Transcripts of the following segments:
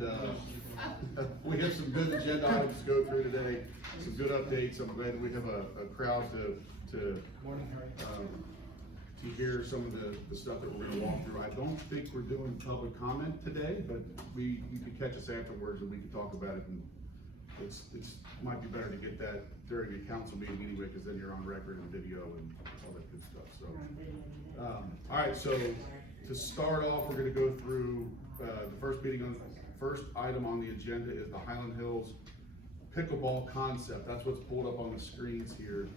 and, we have some good agenda items to go through today, some good updates. I'm glad we have a crowd to hear some of the stuff that we're gonna walk through. I don't think we're doing public comment today, but you could catch us afterwards and we could talk about it, and it's might be better to get that during a council meeting anyway, because then you're on record and video and all that good stuff, so. All right, so to start off, we're gonna go through, the first item on the agenda is the Highland Hills pickleball concept. That's what's pulled up on the screens here.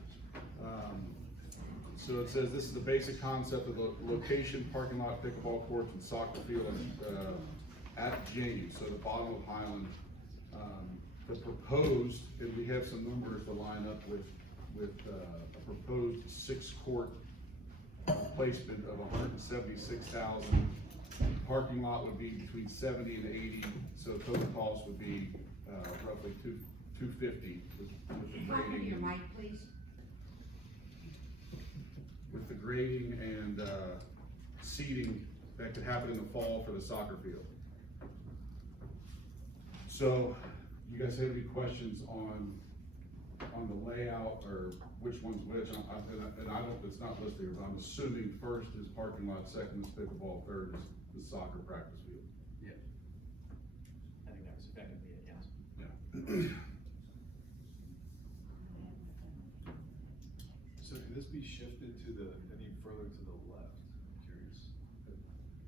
So it says this is the basic concept of the location, parking lot, pickleball courts, and soccer field at James, so the bottom of Highland. The proposed, and we have some numbers to line up with a proposed 6-court placement of $176,000. Parking lot would be between 70 and 80, so total cost would be roughly $250 with the grading. Your mic, please. With the grading and seating that could happen in the fall for the soccer field. So, you guys have any questions on the layout or which one's which? And I don't, it's not listed here, but I'm assuming first is parking lot, second is pickleball, third is the soccer practice field. Yeah. I think that was effectively it, yes. Yeah. So can this be shifted to any further to the left? I'm curious.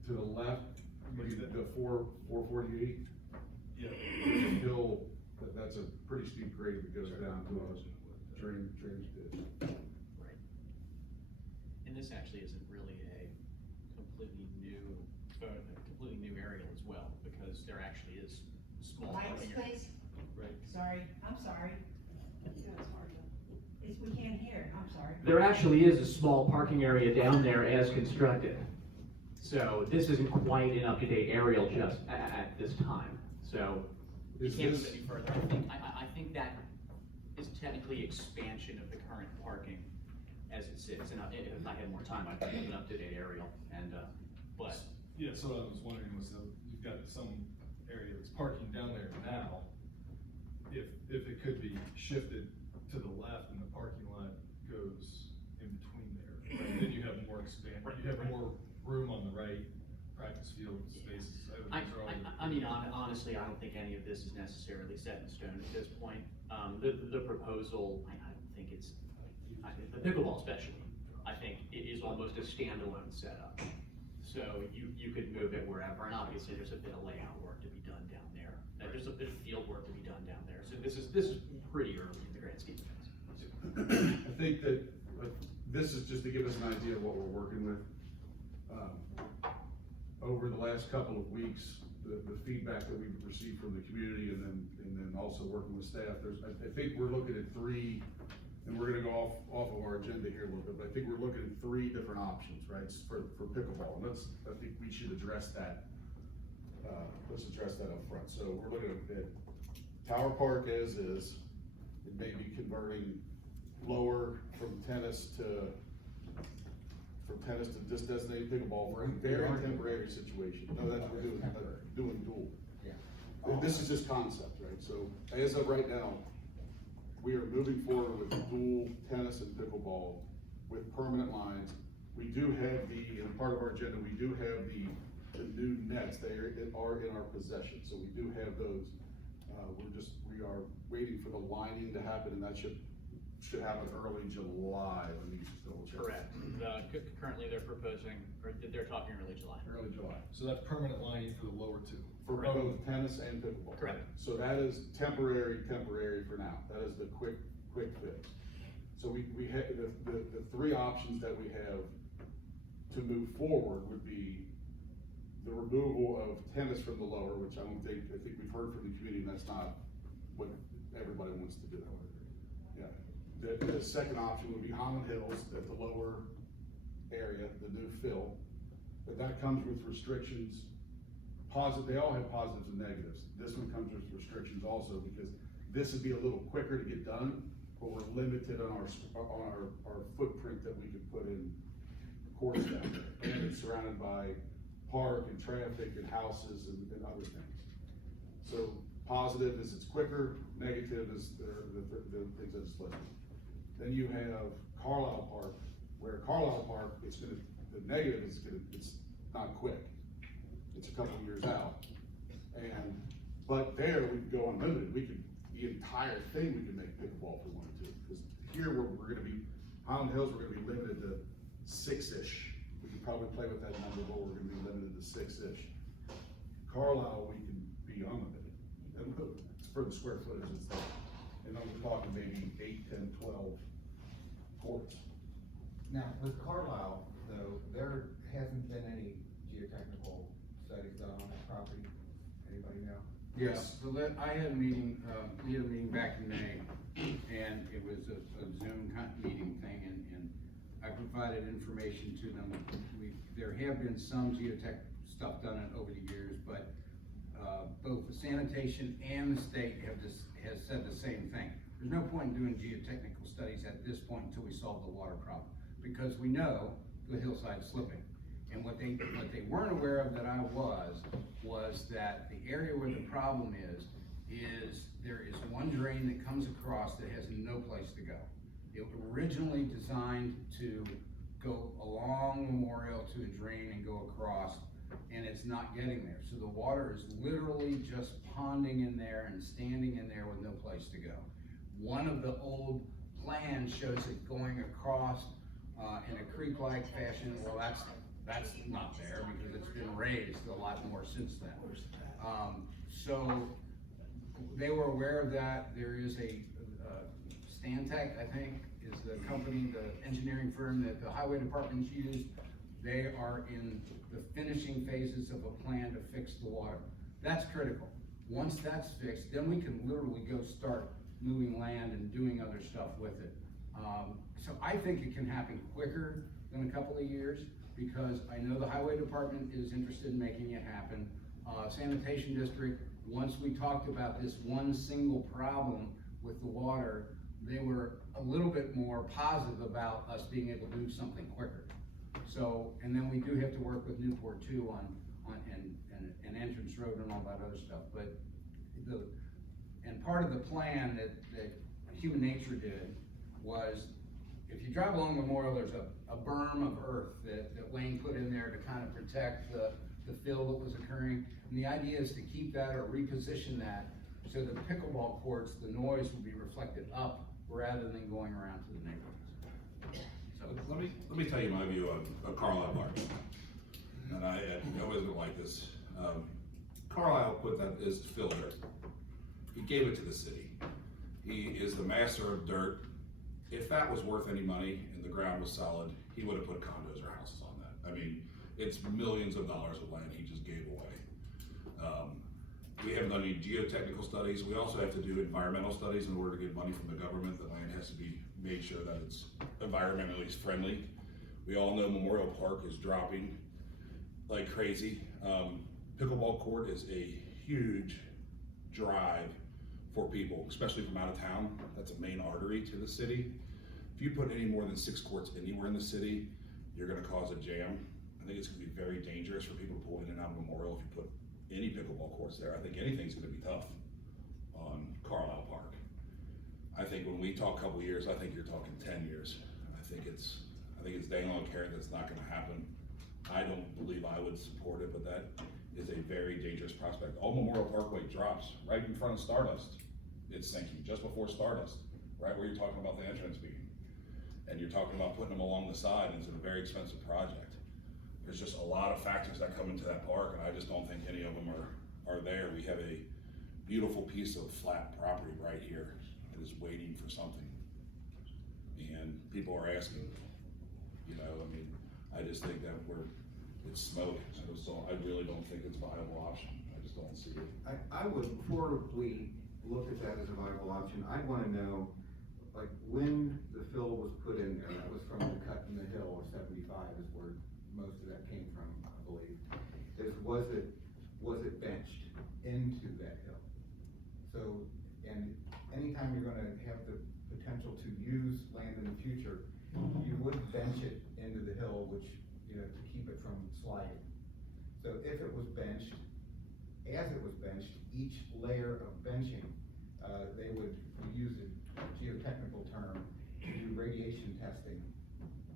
To the left, the 448 Yeah. hill, that's a pretty steep grade that goes down to a drainage ditch. Right. And this actually isn't really a completely new aerial as well, because there actually is small. Lights, please. Right. Sorry, I'm sorry. We can't hear, I'm sorry. There actually is a small parking area down there as constructed. So this isn't quite an up-to-date aerial just at this time, so. You Is can't this, go any further. I think that is technically expansion of the current parking as it sits. And if I had more time, I'd have an up-to-date aerial and, but. Yeah, so what I was wondering was, you've got some area that's parking down there now. If it could be shifted to the left and the parking lot goes in between there, right? Then you have more you have more room on the right, practice field spaces. I mean, honestly, I don't think any of this is necessarily set in stone at this point. The proposal, I don't think it's, the pickleball especially, I think it is almost a standalone setup. So you could move it wherever, and obviously there's a bit of layout work to be done down there. There's a bit of field work to be done down there. So this is pretty early in the grand scheme of things. I think that this is just to give us an idea of what we're working with. Over the last couple of weeks, the feedback that we've received from the community and then also working with staff, I think we're looking at 3, and we're gonna go off of our agenda here a little bit, but I think we're looking at 3 different options, right, for pickleball. And I think we should address that. Let's address that up front. So we're looking at Tower Park as is. It may be converting lower from tennis to just designated pickleball for a very temporary situation. No, that's what we're doing dual. Yeah. This is just concept, right? So as of right now, we are moving forward with dual tennis and pickleball with permanent lines. We do have in part of our agenda, we do have the new nets. They are in our possession, so we do have those. We are waiting for the lining to happen, and that should happen early July. Let me just double check. Correct. Currently they're proposing, or they're talking early July. Early July. So that's permanent lining for the lower 2. For both tennis and pickleball. Correct. So that is temporary for now. That is the quick fix. So we have, the 3 options that we have to move forward would be the removal of tennis from the lower, which I think we've heard from the community, and that's not what everybody wants to do. Yeah. The second option would be Highland Hills at the lower area, the new fill. But that comes with restrictions. They all have positives and negatives. This one comes with restrictions also, because this would be a little quicker to get done, but we're limited on our footprint that we could put in courts down there. And it's surrounded by park and traffic and houses and other things. So positive is it's quicker, negative is the things I just listed. Then you have Carlisle Park, where Carlisle Park, the negative is it's not quick. It's a couple of years out. But there, we could go unlimited, the entire thing, we could make pickleball if we wanted to. Because here, we're gonna be, Highland Hills, we're gonna be limited to 6-ish. We could probably play with that number, but we're gonna be limited to 6-ish. Carlisle, we can be unlimited, and it's for the square footage and stuff. And then we're talking maybe 8, 10, 12 courts. Now, with Carlisle, though, there hasn't been any geotechnical studies done on that property. Anybody know? Yes, so I had a meeting, we had a meeting back in May, and it was a Zoom meeting thing, and I provided information to them. There have been some geotech stuff done over the years, but, both the sanitation and the state has said the same thing. There's no point in doing geotechnical studies at this point until we solve the water problem, because we know the hillside's slipping. And what they weren't aware of that I was that the area where the problem is there is one drain that comes across that has no place to go. It was originally designed to go along Memorial to a drain and go across, and it's not getting there. So the water is literally just ponding in there and standing in there with no place to go. One of the old plans shows it going across in a creek-like fashion. Well, that's not there because it's been raised a lot more since then. So they were aware of that. There is a Stantec, I think, is the company, the engineering firm that the highway department's used. They are in the finishing phases of a plan to fix the water. That's critical. Once that's fixed, then we can literally go start moving land and doing other stuff with it. So I think it can happen quicker than a couple of years, because I know the highway department is interested in making it happen. Sanitation district, once we talked about this one single problem with the water, they were a little bit more positive about us being able to do something quicker. So, and then we do have to work with Newport too on an entrance road and all that other stuff. But and part of the plan that Human Nature did was, if you drive along Memorial, there's a berm of earth that Wayne put in there to kind of protect the fill that was occurring. And the idea is to keep that or reposition that so the pickleball courts, the noise will be reflected up rather than going around to the neighborhoods. So Let me tell you my view of Carlisle Park. And I always been like this. Carlisle put that as fill dirt. He gave it to the city. He is the master of dirt. If that was worth any money and the ground was solid, he would have put condos or houses on that. I mean, it's millions of dollars of land he just gave away. We haven't done any geotechnical studies. We also have to do environmental studies in order to get money from the government. The land has to be made sure that it's environmentally friendly. We all know Memorial Park is dropping like crazy. Pickleball court is a huge drive for people, especially from out of town. That's a main artery to the city. If you put any more than 6 courts anywhere in the city, you're gonna cause a jam. I think it's gonna be very dangerous for people to pull in and out of Memorial if you put any pickleball courts there. I think anything's gonna be tough on Carlisle Park. I think when we talk a couple years, I think you're talking 10 years. I think it's dangling on a carrot that's not gonna happen. I don't believe I would support it, but that is a very dangerous prospect. Old Memorial Parkway drops right in front of Stardust. It's sinking just before Stardust, right where you're talking about the entrance being. And you're talking about putting them along the side, and it's a very expensive project. There's just a lot of factors that come into that park, and I just don't think any of them are there. We have a beautiful piece of flat property right here that is waiting for something. And people are asking, you know, I mean, I just think that it's smoke. So I really don't think it's a viable option. I just don't see it. I would, before we look at that as a viable option, I'd wanna know, like, when the fill was put in there, that was from the cut in the hill of 75 is where most of that came from, I believe. Was it benched into that hill? So, and anytime you're gonna have the potential to use land in the future, you would bench it into the hill, which, you know, to keep it from sliding. So if it was benched, as it was benched, each layer of benching, they would use a geotechnical term to do radiation testing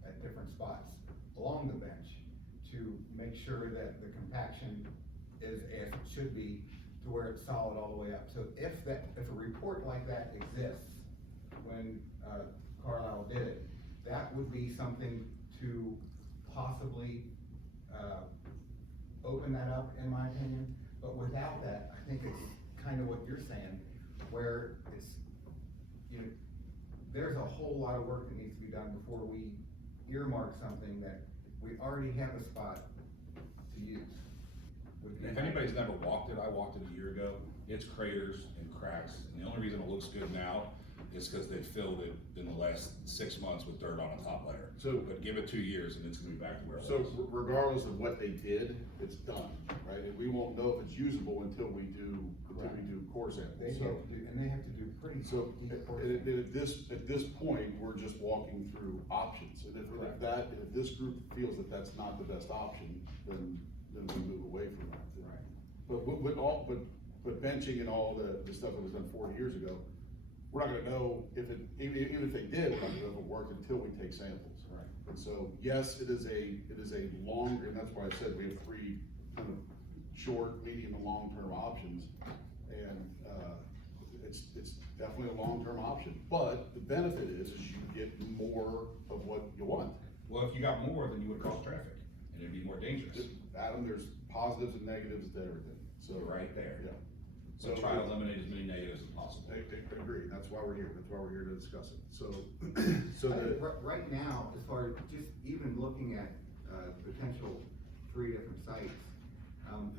at different spots along the bench to make sure that the compaction is as it should be, to where it's solid all the way up. So if a report like that exists, when Carlisle did it, that would be something to possibly open that up, in my opinion. But without that, I think it's kind of what you're saying, where it's, you know, there's a whole lot of work that needs to be done before we earmark something that we already have a spot to use. Would be If my anybody's opinion. never walked it, I walked it a year ago, it's craters and cracks, and the only reason it looks good now is because they filled it in the last 6 months with dirt on the top layer. So- But give it 2 years and it's gonna be back to where it So was. regardless of what they did, it's done, right? And we won't know if it's usable until we do core They samples, have so. to do, and they have to do pretty. So deep at core at this point, we're just walking through options. And Correct. if this group feels that that's not the best option, then we move away from that. Right. But benching and all the stuff that was done 40 years ago, we're not gonna know if it, even if they did, we're not gonna know if it worked until we take samples. Right. And so, yes, it is a long, and that's why I said we have three kind of short, medium, and long-term options. And, it's definitely a long-term option, but the benefit is you get more of what you want. Well, if you got more, then you would cause traffic, and it'd be more dangerous. Adam, there's positives and negatives to everything, so. Right there. Yeah. So try to eliminate as many negatives as possible. I agree, that's why we're here to discuss it, so, so Right now, as far as just even looking at, potential 3 different sites,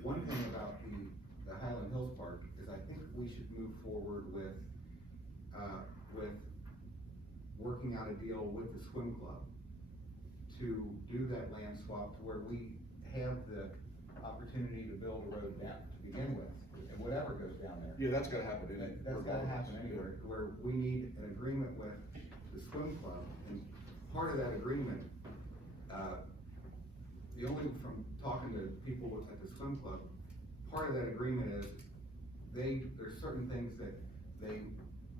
one thing about the Highland Hills Park is I think we should move forward with working out a deal with the swim club to do that land swap to where we have the opportunity to build a road down to begin with, and whatever goes down there. yeah, that's gotta happen. That's gotta happen anywhere, where we need an agreement with the swim club, and part of that agreement, the only, from talking to people at the swim club, part of that agreement is there's certain things that they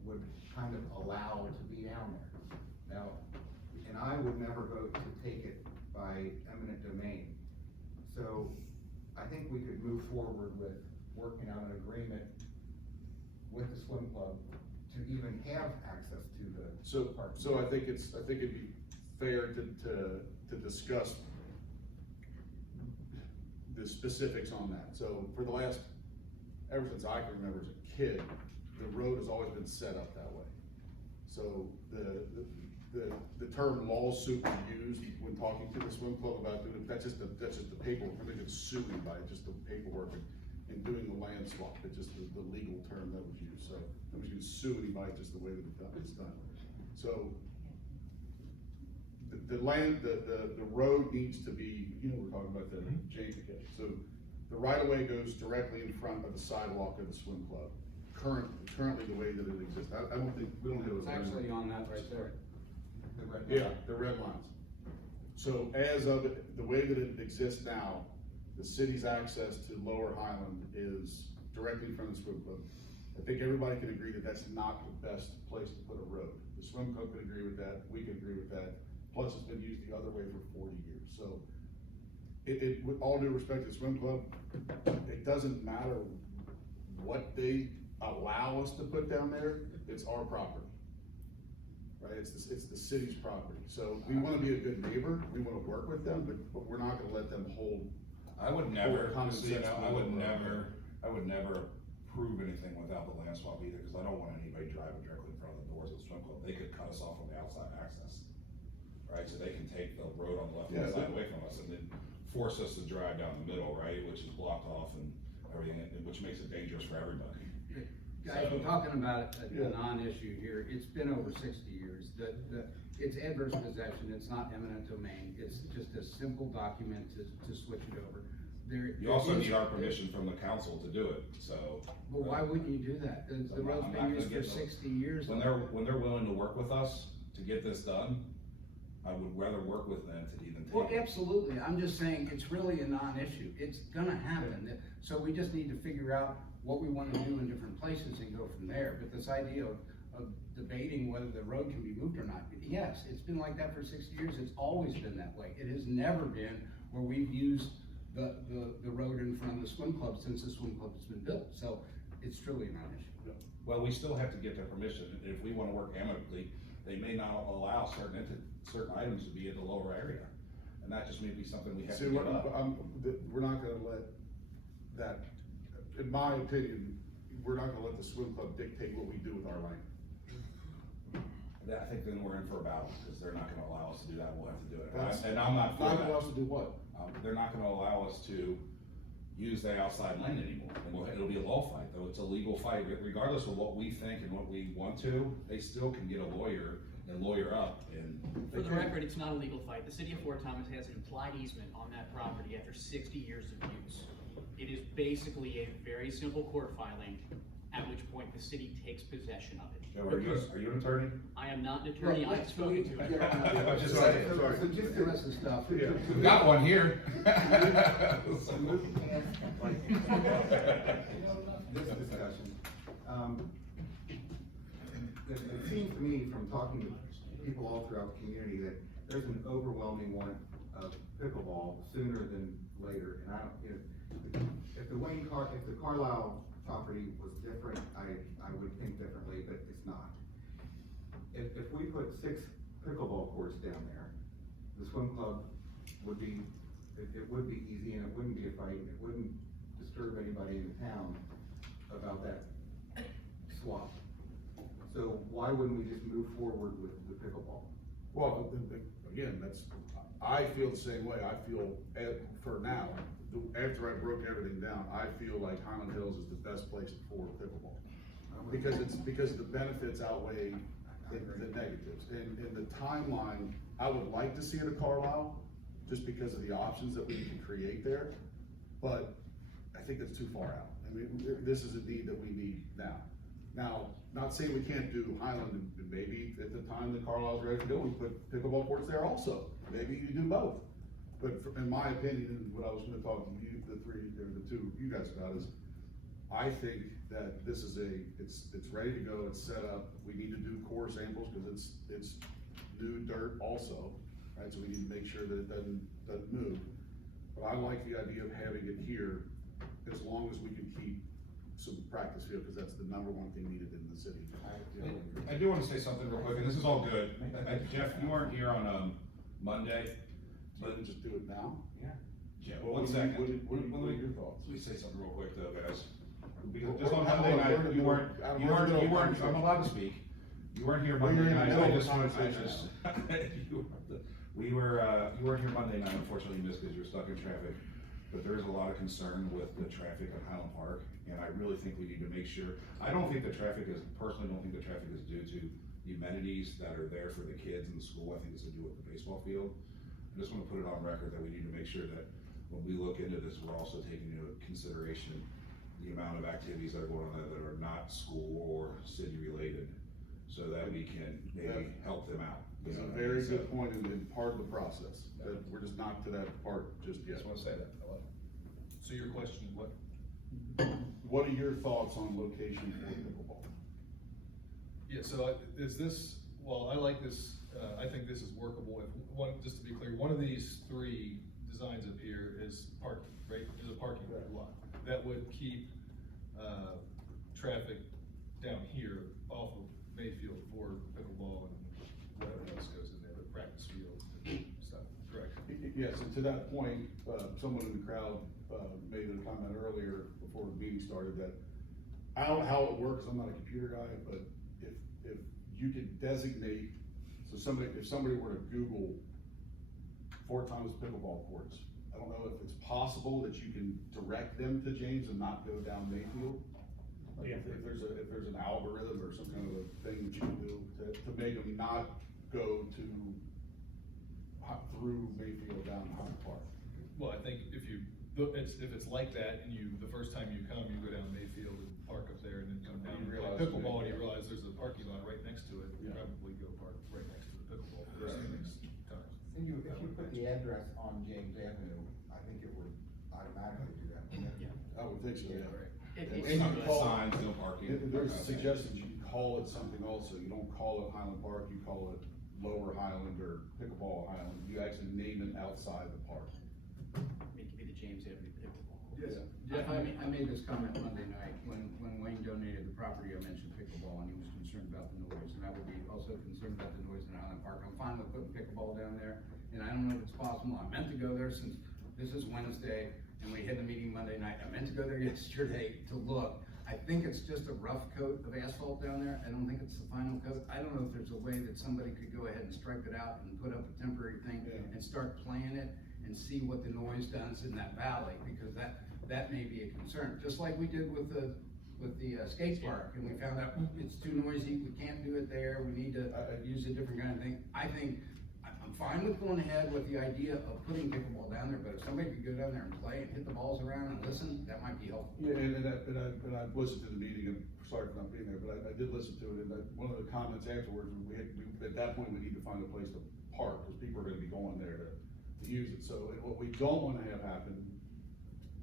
would kind of allow to be down there. Now, and I would never vote to take it by eminent domain. So I think we could move forward with working out an agreement with the swim club to even have access to the park. So I think it'd be fair to discuss the specifics on that. So for the last, ever since I can remember as a kid, the road has always been set up that way. So the term lawsuit we used when talking to the swim club about doing it, that's just the paperwork. I think it's suing by just the paperwork and doing the land swap. It's just the legal term that was used. So I'm just gonna sue anybody just the way that it's done. So the land, the road needs to be, you know, we're talking about the James case. So the right of way goes directly in front of the sidewalk of the swim club. Currently the way that it exists. I don't think, we don't have those. It's actually on that right there. The red line. Yeah, the red lines. So as of, the way that it exists now, the city's access to Lower Highland is directly in front of the swim club. I think everybody can agree that that's not the best place to put a road. The swim club could agree with that, we could agree with that, plus it's been used the other way for 40 years, so. With all due respect to the swim club, it doesn't matter what they allow us to put down there, it's our property. Right, it's the city's property, so we wanna be a good neighbor, we wanna work with them, but we're not gonna let them hold. I would never, Common see, sense I would move. never approve anything without the land swap either, because I don't want anybody driving directly in front of the doors of the swim club. They could cut us off from the outside access, right? So they can take the road on the left hand Yeah, side away from us and then force us to drive down the middle, right? Which is blocked off and everything, which makes it dangerous for everybody. Guys, we're talking about a Yeah. non-issue here, it's been over 60 years, it's adverse possession, it's not eminent domain, it's just a simple document to switch it over. You also need our permission from the council to do it, so. Well, why wouldn't you do that? The I'm road's not been gonna used for get 60 years. When they're willing to work with us to get this done, I would rather work with them to even take. Well, absolutely, I'm just saying, it's really a non-issue, it's gonna happen, so we just need to figure out what we wanna do in different places and go from there, but this idea of debating whether the road can be moved or not, yes, it's been like that for 60 years, it's always been that way, it has never been where we've used the road in front of the swim club since the swim club has been built, so it's truly a non-issue. Well, we still have to get their permission, and if we wanna work amicably, they may not allow certain items to be in the lower area. And that just may be something we have See, to give up. we're not gonna let that, in my opinion, we're not gonna let the swim club dictate what we do with our land. I think then we're in for a battle, because they're not gonna allow us to do that, we'll have to do it. That's- And I'm not for Not gonna allow that. us to do what? They're not gonna allow us to use the outside lane anymore, and it'll be a law fight, though, it's a legal fight, regardless of what we think and what we want to, they still can get a lawyer and lawyer up, and. For the record, it's not a legal fight. The city of Fort Thomas has an implied easement on that property after 60 years of use. It is basically a very simple court filing, at which point the city takes possession of it. Joe, are you an attorney? I am not an attorney, I have spoken to it. I'm just Sorry, saying. sorry. So just the rest of the stuff. Yeah. We've got one here. This discussion, it seems to me from talking to people all throughout the community that there's an overwhelming want of pickleball sooner than later, and I don't, if the Carlisle property was different, I would think differently, but it's not. If we put 6 pickleball courts down there, the swim club would be, it would be easy, and it wouldn't be a fight, and it wouldn't disturb anybody in the town about that swap. So why wouldn't we just move forward with the pickleball? Well, again, I feel the same way, I feel, for now, after I broke everything down, I feel like Highland Hills is the best place for pickleball. Because the benefits outweigh the negatives, and the timeline, I would like to see it at Carlisle, just because of the options that we can create there, but I think it's too far out. I mean, this is a need that we need now. Now, not saying we can't do Highland, and maybe at the time that Carlisle's ready to do, we put pickleball courts there also, maybe you do both. But in my opinion, and what I was gonna talk to you, the two, you guys about is, I think that this is it's ready to go, it's set up, we need to do core samples, cause it's new dirt also, right, so we need to make sure that it doesn't move. But I like the idea of having it here, as long as we can keep some practice field, cause that's the number one thing needed in the city. I do wanna say something real quick, and this is all good. Jeff, you weren't here on, Monday. But just do it now? Jeff, one second. What are your thoughts? Let me say something real quick though, guys. Because Well, just on Adam, Monday night, we're you weren't, Adam, you we're weren't, gonna you go weren't, I'm allowed to speak. You weren't here Well, Monday you're in night, the I middle just, of the I conversation just, you weren't here Monday night, unfortunately you missed because you were stuck in traffic. But there is a lot of concern with the traffic at Highland Park, and I really think we need to make sure, I don't think the traffic is, personally don't think the traffic is due to the amenities that are there for the kids in the school, I think it's to do with the baseball field. I just wanna put it on record that we need to make sure that when we look into this, we're also taking into consideration the amount of activities that are going on there that are not school or city related, so that we can maybe help them out. You It's a know what I very mean? good point and part of the process, that we're just not to that part just yet. Just wanna say that. So your question, what? What are your thoughts on location for pickleball? Yeah, so is this, well, I like this, I think this is workable. If one, just to be clear, one of these 3 designs up here is parking, right? Is a parking lot. That would keep, traffic down here off of Mayfield for pickleball and whatever else goes in there, the practice field and stuff, correct? Yes, and to that point, someone in the crowd, made a comment earlier before the meeting started that, I don't know how it works, I'm not a computer guy, but if you could designate, so if somebody were to Google Fort Thomas pickleball courts, I don't know if it's possible that you can direct them to James and not go down Mayfield. Like if there's an algorithm or some kind of a thing that you can do to make them not go through Mayfield down to Hyde Park. Well, I think if it's like that, and the first time you come, you go down Mayfield and park up there, and then come down You and play realize- pickleball, and you realize there's a parking lot right next to it, you Yeah. probably go park right next to the pickleball, Right. next time If you put the address on James Avenue, I think it would automatically do that. wouldn't it? I would think so, yeah. It's And you call- Signs, no parking. There's suggestions, you can call it something also, you don't call it Highland Park, you call it Lower Highland or Pickleball Highland, you actually name it outside the park. I mean, it could be the James Avenue pickleball. Yes. I made this comment Monday night, when Wayne donated the property, I mentioned pickleball, and he was concerned about the noise, and I would be also concerned about the noise in Island Park. I'm fine with putting pickleball down there, and I don't know if it's possible, I meant to go there since this is Wednesday, and we had the meeting Monday night, I meant to go there yesterday to look. I think it's just a rough coat of asphalt down there, I don't think it's the final coat. I don't know if there's a way that somebody could go ahead and stripe it out and put up a temporary thing Yeah. and start playing it and see what the noise does in that valley, because that may be a concern, just like we did with the skate park, and we found out it's too noisy, we can't do it there, we need to use a different kind of thing. I think, I'm fine with going ahead with the idea of putting pickleball down there, but if somebody could go down there and play and hit the balls around and listen, that might be helpful. Yeah, and I listened to the meeting, and sorry for not being there, but I did listen to it, and one of the comments afterwards, at that point, we need to find a place to park, because people are gonna be going there to use it, so and what we don't wanna have happen,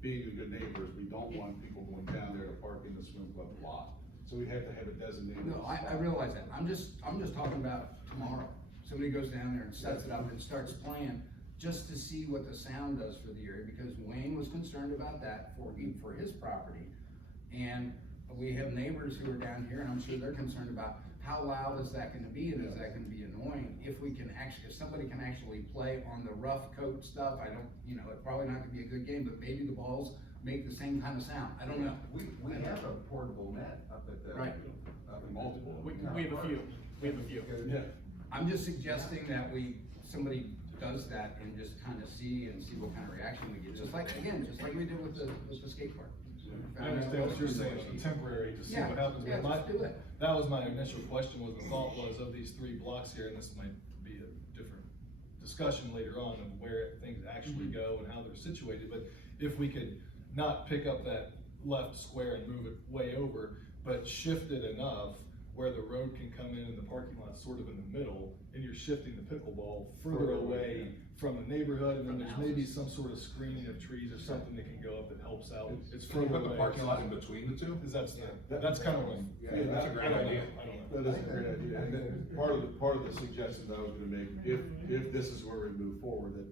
being a good neighbor, is we don't want people going down there to park in the swim club lot, so we have to have a designated. No, I realize that, I'm just talking about tomorrow. Somebody goes down there and sets it up and starts playing, just to see what the sound does for the area, because Wayne was concerned about that for his property. And we have neighbors who are down here, and I'm sure they're concerned about how loud is that gonna be, and is that gonna be annoying? If somebody can actually play on the rough coat stuff, it's probably not gonna be a good game, but maybe the balls make the same kind of sound, I don't know. We have a portable net up at the. Right. Up in Multiple. We have a few. Yeah. I'm just suggesting that somebody does that and just kind of see what kind of reaction we get, just like we did with the skate park. I understand what you're saying, temporary, to see Yeah, what happens. yeah, But let's do it. That was my initial question, was the thought was of these 3 blocks here, and this might be a different discussion later on of where things actually go and how they're situated, but if we could not pick up that left square and move it way over, but shift it enough where the road can come in and the parking lot's sort of in the middle, and you're shifting the pickleball further away from the neighborhood, and then there's maybe some sort of screening of trees or something that can go up that helps out. It's Can you further put the away. parking lot in between the two? Cause that's kind of what. Yeah, that's a great idea. I don't know. That is a great idea, and then part of the suggestions I was gonna make, if this is where we move forward, that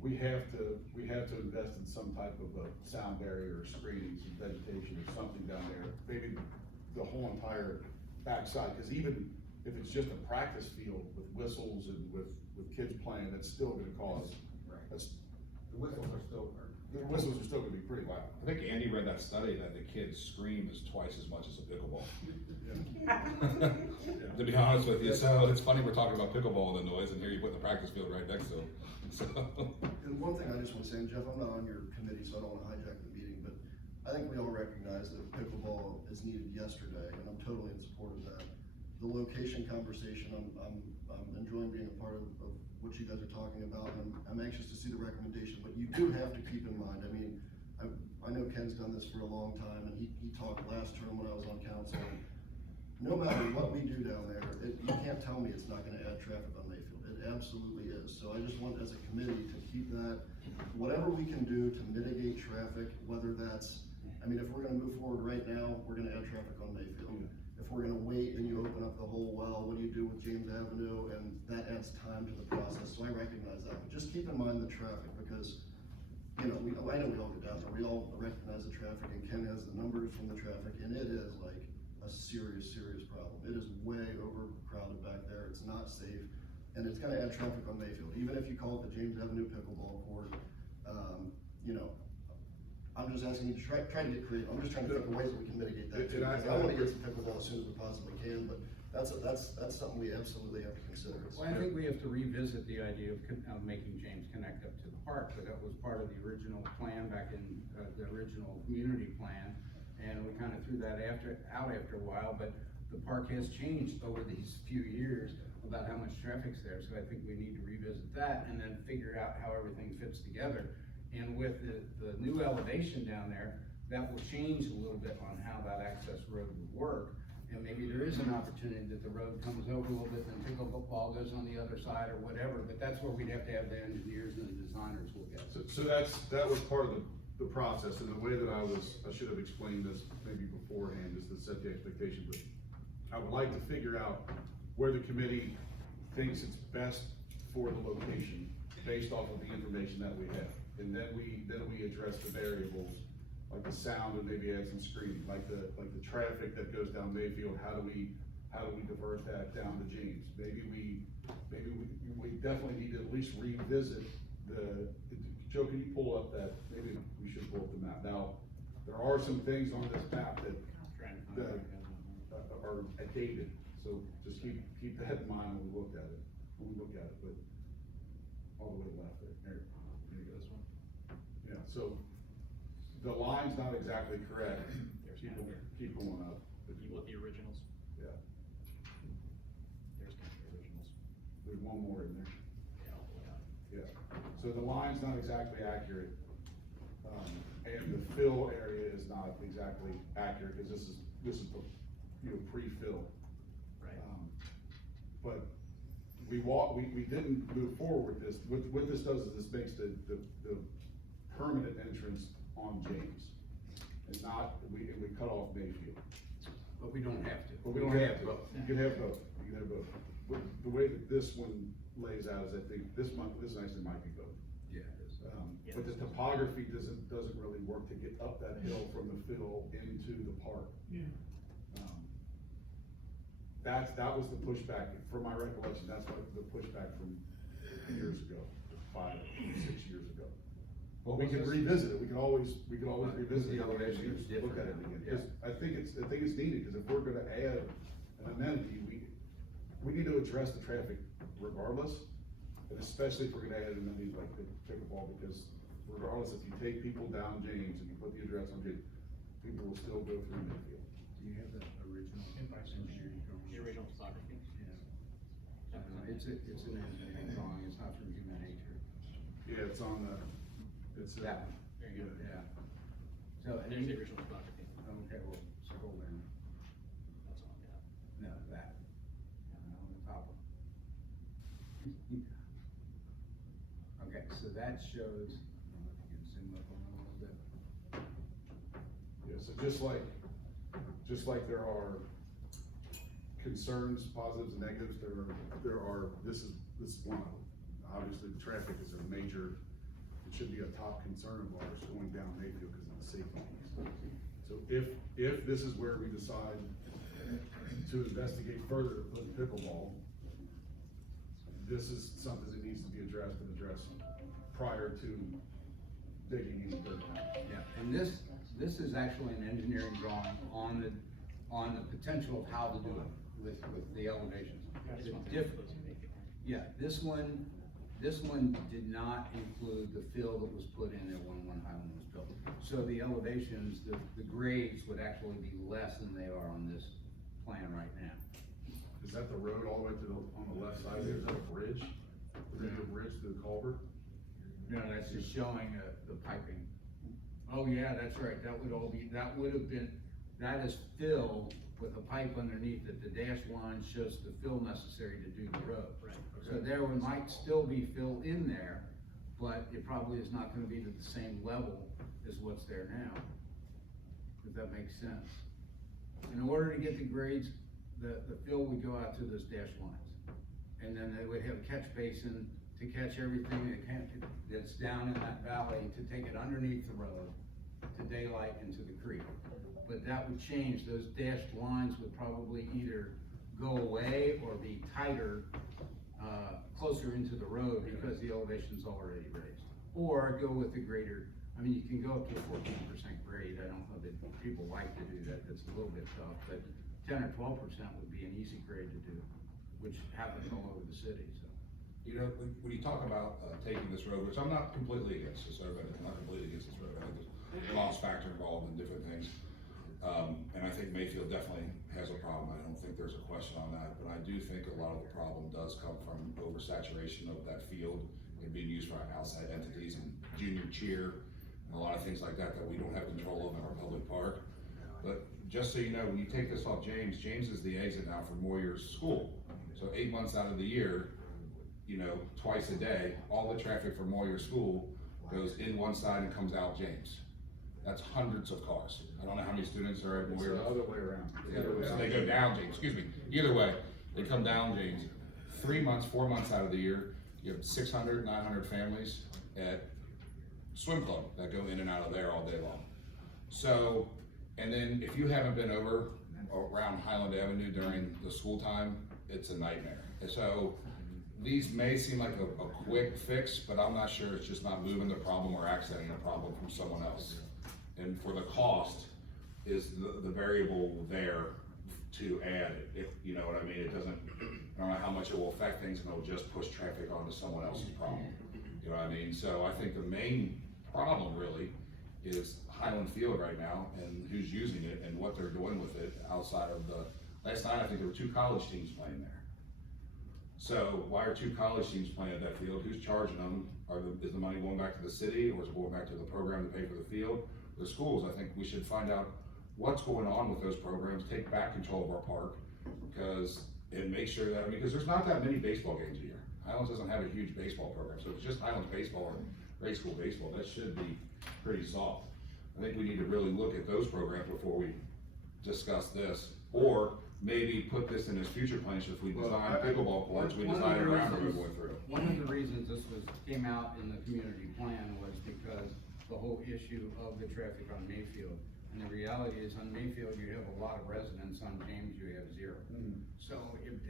we have to invest in some type of a sound barrier or screening, some vegetation or something down there, maybe the whole entire backside, cause even if it's just a practice field with whistles and with kids playing, that's still gonna cause, Right. that's, The whistles are still, the whistles are still gonna be pretty loud. I think Andy read that study that the kids scream is twice as much as a pickleball. To be honest with you, so it's funny we're talking about pickleball and the noise, and here you put the practice field right next to it. So, And one thing I just want to say, and Jeff, I'm not on your committee, so I don't want to hijack the meeting, but I think we all recognize that pickleball is needed yesterday, and I'm totally in support of that. The location conversation, I'm enjoying being a part of what you guys are talking about, and I'm anxious to see the recommendation, but you do have to keep in mind, I mean, I know Ken's done this for a long time, and he talked last term when I was on council, and no matter what we do down there, you can't tell me it's not gonna add traffic on Mayfield. It absolutely is. So I just want, as a committee, to keep that, whatever we can do to mitigate traffic, whether that's, I mean, if we're gonna move forward right now, we're gonna add traffic on Mayfield. If we're gonna wait and you open up the whole well, what do you do with James Avenue? And that adds time to the process, so I recognize that. But just keep in mind the traffic, because, I know we all get down there, we all recognize the traffic, and Ken has the numbers from the traffic, and it is like a serious problem. It is way overcrowded back there, it's not safe, and it's gonna add traffic on Mayfield, even if you call it the James Avenue Pickleball Court. I'm just asking you to try to get creative, I'm just trying to think of ways that we can mitigate that too. And I- Because I wanna get some pickleball as soon as we possibly can, but that's something we absolutely have to consider. Well, I think we have to revisit the idea of making James connect up to the park, but that was part of the original plan back in, the original community plan. And we kind of threw that out after a while, but the park has changed over these few years about how much traffic's there, so I think we need to revisit that and then figure out how everything fits together. And with the new elevation down there, that will change a little bit on how that access road would work, and maybe maybe there is an opportunity that the road comes over a little bit, then pickleball goes on the other side or whatever, but that's where we'd have to have the engineers and the designers look at it. So that was part of the process, and the way that I should have explained this maybe beforehand, just to set the expectation, but I would like to figure out where the committee thinks it's best for the location, based off of the information that we have. And then we address the variables, like the sound, and maybe add some screening, like the traffic that goes down Mayfield, how do we divert that down to James? Maybe we definitely need to at least revisit Joe, can you pull up that, maybe we should pull up the map. Now, there are some things on this map that are dated, so just keep that in mind when we look at it, but all the way left there, there you go, this one. Yeah, so the line's not exactly correct. Keep going up. You want the originals? Yeah, There's kind of the originals. there's one more in there. Yeah, all the way up. Yeah, so the line's not exactly accurate, and the fill area is not exactly accurate, because this is pre-fill. Right. But we didn't move forward with this. What this does is this makes the permanent entrance on James, and we cut off Mayfield. But we don't have to. But we don't have to. You can have both, But the way that this one lays out is, I think, this actually might be both. Yeah, it is. But the topography doesn't really work to get up that hill from the fill into the park. Yeah. That was the pushback, from my recollection, that's what the pushback from years ago, 5, 6 years ago. But we can revisit it, we can always revisit The the elevation is look at it different. again. 'Cause I think it's needed, because if we're gonna add an amenity, we need to address the traffic regardless, and especially if we're gonna add an amenity like the pickleball, because regardless, if you take people down James and you put the address on James, people will still go through Mayfield. Do you have the original engineering drawing? The original photography? Yeah. It's an engineering drawing, it's not from human nature. Yeah, it's on the, That one. There you go. Yeah. So, and There's the then, original photography. okay, well, scroll down. That's all, yeah. No, that. On the top one. Okay, so that shows, I don't know if you can zoom up on it a little bit. yeah, so just like there are concerns, positives and negatives, this is one of them. Obviously, the traffic is a major, it should be a top concern of ours going down Mayfield because of the safety piece. So if this is where we decide to investigate further with pickleball, this is something that needs to be addressed prior to digging any further. Yeah, and this is actually an engineering drawing on the potential of how to do it with the elevations. The difference, yeah, this one did not include the fill that was put in there when Highland was built. So the elevations, the grades would actually be less than they are on this plan right now. Is that the road all the way on the left side there? Is that a bridge? Is that a bridge to the culvert? No, that's just showing the piping. Oh, yeah, that's right, that would have been, that is fill with a pipe underneath it. The dashed line shows the fill necessary to do the road. Right. So there might still be fill in there, but it probably is not gonna be to the same level as what's there now. If that makes sense. In order to get the grades, the fill would go out to those dashed lines. And then they would have a catch basin to catch everything that's down in that valley, to take it underneath the road, to daylight into the creek. But that would change, those dashed lines would probably either go away or be tighter, closer into the road because the elevation's already raised. Or go with the greater, I mean, you can go up to a 14% grade, I don't know that people like to do that, that's a little bit tough, but 10 or 12% would be an easy grade to do, which happens all over the city, so. You know, when you talk about taking this road, which I'm not completely against this, I'm not completely against this road, I think there's a loss factor involved in different things. And I think Mayfield definitely has a problem, I don't think there's a question on that, but I do think a lot of the problem does come from oversaturation of that field and being used by outside entities and junior cheer and a lot of things like that we don't have control of in our public park. But just so you know, when you take this off James, James is the exit now for Moyer's school. So 8 months out of the year, you know, twice a day, all the traffic from Moyer School goes in one side and comes out James. That's hundreds of cars. I don't know how many students are at It's Moyer. the other way around. So they go down James, excuse me. Either way, they come down James. 3 months, 4 months out of the year, you have 600, 900 families at swim club that go in and out of there all day long. So, and then if you haven't been over around Highland Avenue during the school time, it's a nightmare. And so these may seem like a quick fix, but I'm not sure it's just not moving the problem or accenting the problem from someone else. And for the cost is the variable there to add, if, you know what I mean? It doesn't, I don't know how much it will affect things, and it'll just push traffic onto someone else's problem. You know what I mean? So I think the main problem really is Highland Field right now and who's using it and what they're doing with it outside of the, last night I think there were 2 college teams playing there. So why are 2 college teams playing at that field? Who's charging them? Is the money going back to the city, or is it going back to the program to pay for the field? The schools, I think we should find out what's going on with those programs, take back control of our park, and make sure that, I mean, because there's not that many baseball games a year. Highlands doesn't have a huge baseball program, so it's just Highlands baseball and grade school baseball. That should be pretty soft. I think we need to really look at those programs before we discuss this, or maybe put this in his future plans. If we design pickleball courts, we design it around where we're going through. One of the reasons this came out in the community plan was because the whole issue of the traffic on Mayfield. And the reality is on Mayfield, you have a lot of residents, on James, you have 0. So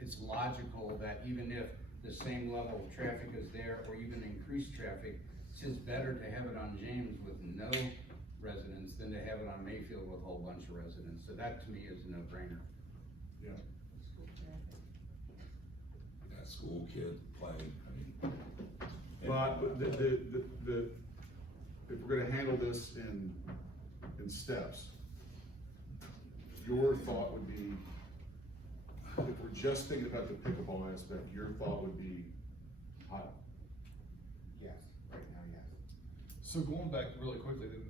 it's logical that even if the same level of traffic is there, or even increased traffic, it's just better to have it on James with no residents than to have it on Mayfield with a whole bunch of residents. So that to me is a no-brainer. Yeah. That school kid playing, I mean. But if we're gonna handle this in steps, your thought would be, if we're just thinking about the pickleball aspect, your thought would be Highland. Yes, right now, yes. So going back really quickly then,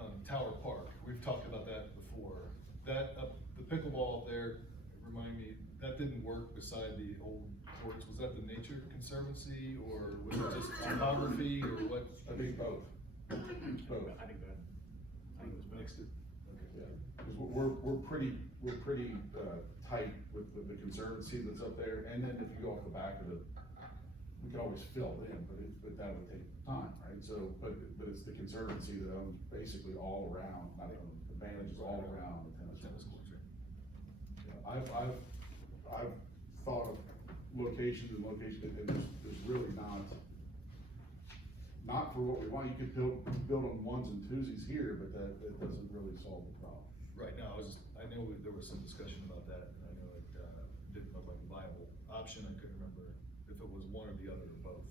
on Tower Park, we've talked about that before. That, the pickleball up there, remind me, that didn't work beside the old courts. Was that the Nature Conservancy, or was it just topography, or what? I think both. Both. I think that, I think it was Mixed it. Yeah, because we're pretty tight with the conservancy that's up there, and then if you go off the back of we could always fill it in, but that would take time, right? So, but it's the conservancy that owns basically all around, not even advantages all around the tennis courts. Yeah, I've thought of locations and there's really not for what we want. You could build on ones and twosies here, but that doesn't really solve the problem. Right, now, I know there was some discussion about that, and I know it didn't look like a viable option. I couldn't remember if it was one or the other or both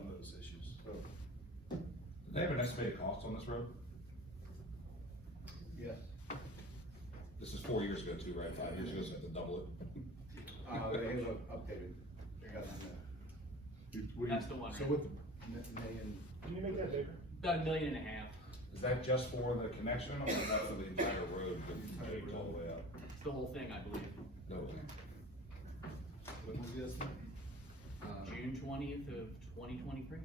of those issues. So, Did they have an estimated cost on this road? Yes. This is 4 years ago too, right? 5 years ago, so I had to double it. They have updated, they got That's the one, So right? with million. can you make that bigger? About $1.5 million. Is that just for the connection, or is that for the entire road from James all the way up? It's the whole thing, I believe. No. When was the estimate? June 20th of 2023.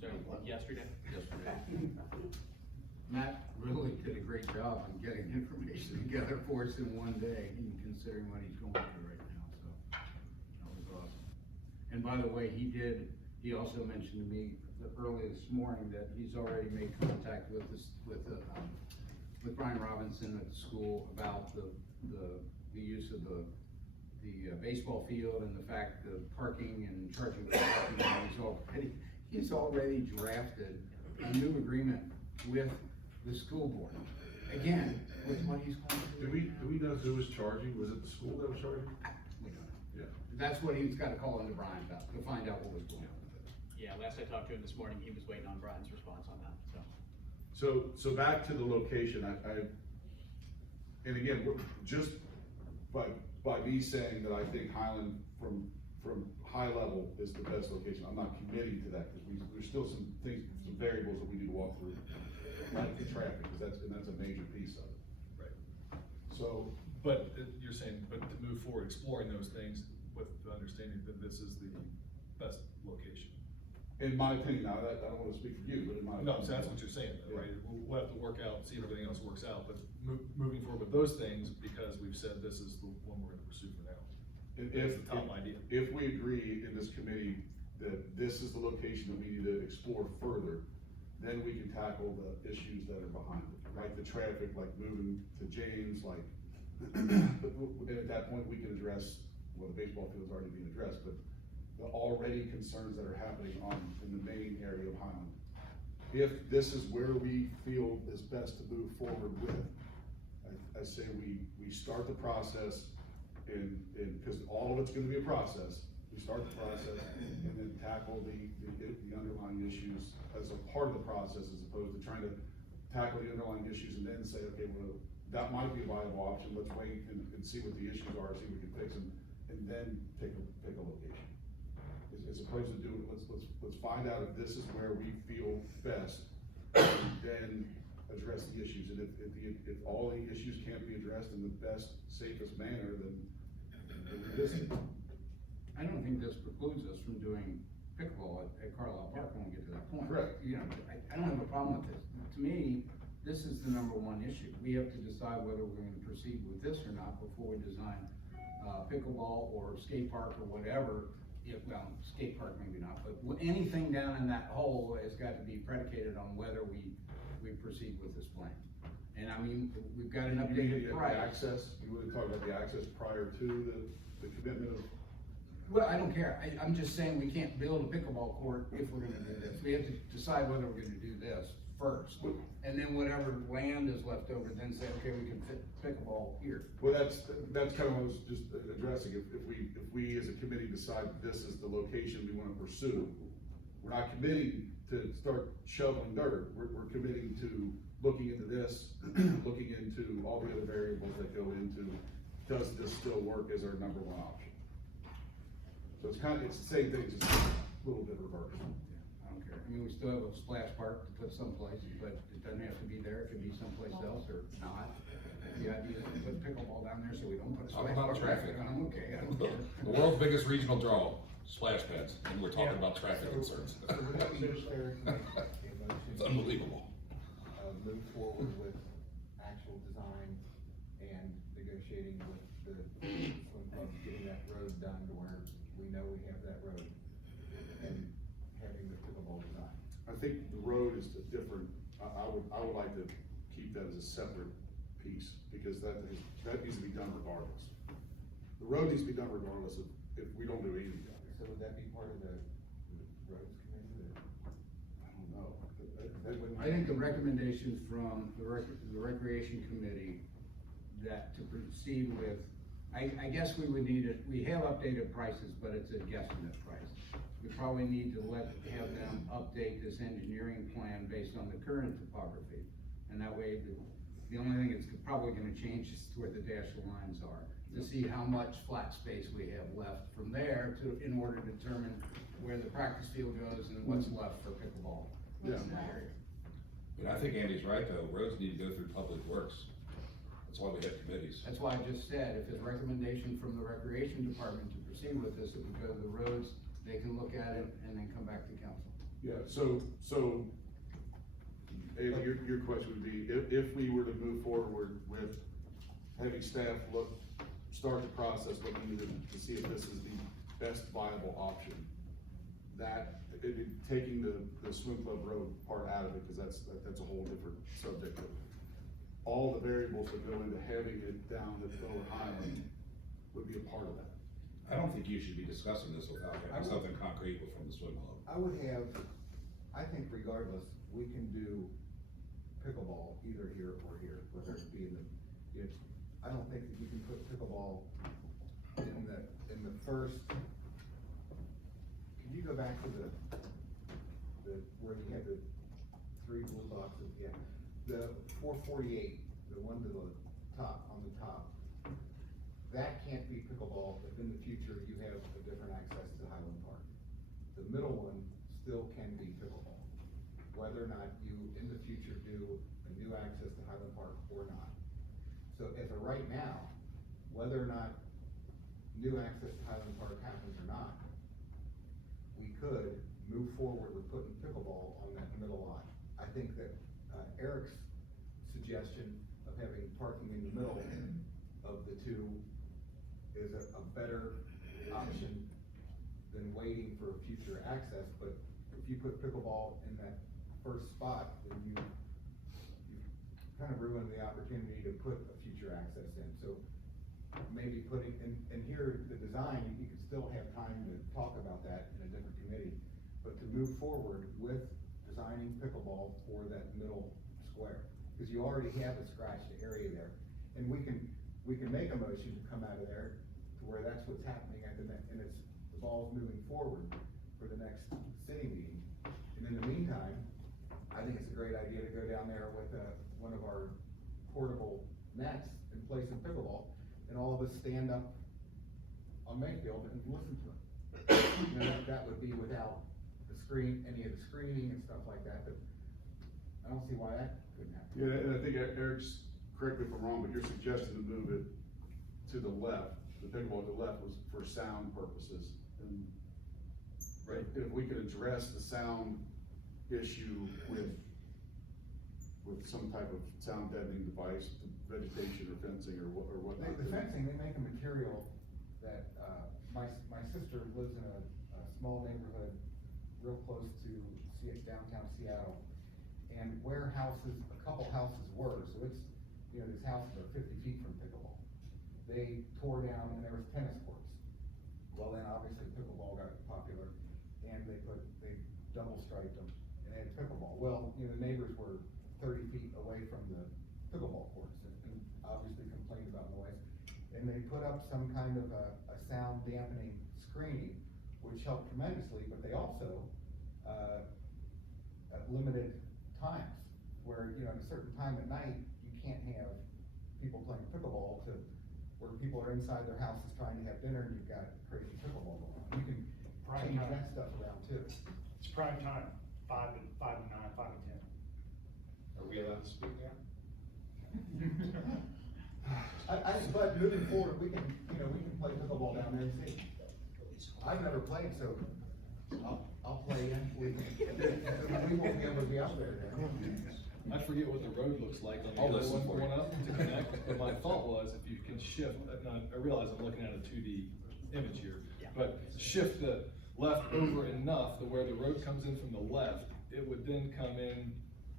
So, yesterday. Matt really did a great job on getting information together for us in one day, and considering what he's going through right now, so that was awesome. And by the way, he also mentioned to me early this morning that he's already made contact with Brian Robinson at the school about the use of the baseball field and the fact of parking and charging for parking. And he's already drafted a new agreement with the school board. Again, with what he's going to Do we know who was charging? Was it the school that was charging? Yeah. That's what he's got to call into Brian about, to find out what was going on with it. Yeah, last I talked to him this morning, he was waiting on Brian's response on that, so. So back to the location, and again, just by me saying that I think Highland from high level is the best location, I'm not committing to that, because there's still some things, some variables that we need to walk through, like the traffic, because that's a major piece of it. But you're saying, but to move forward, exploring those things with the understanding that this is the best location. In my opinion, now, that, I don't wanna speak for you, but in my. No, so that's what you're saying, though, right? We'll have to work out, see if everything else works out, but moving forward with those things, because we've said this is the one we're gonna pursue for now. If, That's the top idea. if we agree in this committee that this is the location that we need to explore further, then we can tackle the issues that are behind it, like the traffic, like moving to James, like, and at that point, we can address, well, the baseball field's already being addressed, but the already concerns that are happening in the main area of Highland. If this is where we feel is best to move forward with, I say we start the process and, cause all of it's gonna be a process, we start the process and then tackle the underlying issues as a part of the process, as opposed to trying to tackle the underlying issues and then say, okay, well, that might be a viable option, let's wait and see what the issues are, see if we can fix them, and then pick a location. As opposed to doing, let's find out if this is where we feel best, and then address the issues, and if all the issues can't be addressed in the best, safest manner, then revisit it. I don't think this precludes us from doing pickleball at Carlisle Park when we get to that point. Correct. You know, I don't have a problem with this. To me, this is the number one issue. We have to decide whether we're gonna proceed with this or not before we design, pickleball or skate park or whatever. Well, skate park maybe not, but anything down in that hole has got to be predicated on whether we proceed with this plan. And I mean, we've got an updated The price. access, you would talk about the access prior to the commitment of. Well, I don't care, I'm just saying we can't build a pickleball court if we're gonna do this, we have to decide whether we're gonna do this first. And then whatever land is left over, then say, okay, we can fit pickleball here. Well, that's kind of what I was just addressing, if we as a committee decide this is the location we wanna pursue, we're not committing to start shoveling dirt, we're committing to looking into this, looking into all the other variables that go into, does this still work as our number one option? So it's the same thing, just a little bit reversed. I don't care, I mean, we still have a splash park to put someplace, but it doesn't have to be there, it could be someplace else or not. The idea is to put pickleball down there so we don't put a Talk splash about park. traffic. I'm okay, I don't care. The world's biggest regional draw, splash pads, and we're talking about traffic concerns. So would that be fair to make a motion? It's unbelievable. Move forward with actual design and negotiating with the swim club, getting that road done to where we know we have that road, and having the pickleball design. I think the road is a different, I would like to keep that as a separate piece, because that needs to be done regardless. The road needs to be done regardless if we don't do anything down So would that be part of the roads committee? I don't know. I think the recommendation from the recreation committee that to proceed with, I guess we would need it, we have updated prices, but it's a guesstimate price. We probably need to have them update this engineering plan based on the current topography. And that way, the only thing that's probably gonna change is where the dashed lines are, to see how much flat space we have left from there in order to determine where the practice field goes and what's left for pickleball. Yeah. in that area. But I think Andy's right, though, roads need to go through public works. That's why we have committees. That's why I just said, if it's a recommendation from the recreation department to proceed with this, it would go to the roads, they can look at it and then come back to council. Yeah, so, Ava, your question would be, if we were to move forward with having staff start the process, looking to see if this is the best viable option, taking the swim club road part out of it, cause that's a whole different subject. All the variables that go into having it down at Lower Highland would be a part of that. I don't think you should be discussing this without having something concrete from the swim club. I think regardless, we can do pickleball either here or here, whether it be I don't think that you can put pickleball in the first. Can you go back to where you had the three blue boxes, yeah, the 448, the one to the top, on the top. That can't be pickleball if in the future you have a different access to Highland Park. The middle one still can be pickleball, whether or not you in the future do a new access to Highland Park or not. So as of right now, whether or not new access to Highland Park happens or not, we could move forward with putting pickleball on that middle lot. I think that Eric's suggestion of having parking in the middle of the two is a better option than waiting for future access, but if you put pickleball in that first spot, then you kind of ruin the opportunity to put a future access in. So maybe putting, and here, the design, you could still have time to talk about that in a different committee, but to move forward with designing pickleball for that middle square, because you already have a scratched area there, and we can make a motion to come out of there to where that's what's happening at the next, and the ball's moving forward for the next city meeting. And in the meantime, I think it's a great idea to go down there with one of our portable nets and play some pickleball, and all of us stand up on Mayfield and listen to it. You know, that would be without any of the screening and stuff like that, but I don't see why that couldn't happen. Yeah, and I think Eric's, correct me if I'm wrong, but your suggestion to move it to the left, the pickleball to the left was for sound purposes. And if we could address the sound issue with some type of sound deadening device, vegetation or fencing or whatnot. The fencing, they make a material that, my sister lives in a small neighborhood real close to downtown Seattle. And where a couple houses were, so it's, you know, these houses are 50 feet from pickleball. They tore down and there was tennis courts. Well, then obviously pickleball got popular and they double striped them and they had pickleball. Well, you know, the neighbors were 30 feet away from the pickleball courts and obviously complained about noise. And they put up some kind of a sound dampening screening, which helped tremendously, but they also, at limited times, where, you know, at a certain time at night, you can't have people playing pickleball where people are inside their houses trying to have dinner and you've got crazy pickleball going on. You can change that stuff around too. It's prime time, 5 to 9, 5 to 10. Are we allowed to speak now? But moving forward, we can play pickleball down there and see. I've never played, so I'll play in. We won't be able to be out there then. I forget what the road looks like on the I'll other listen one for you. going up to connect, but my thought was if you can shift, and I realize I'm looking at a 2D image here, but shift the left over enough to where the road comes in from the left, it would then come in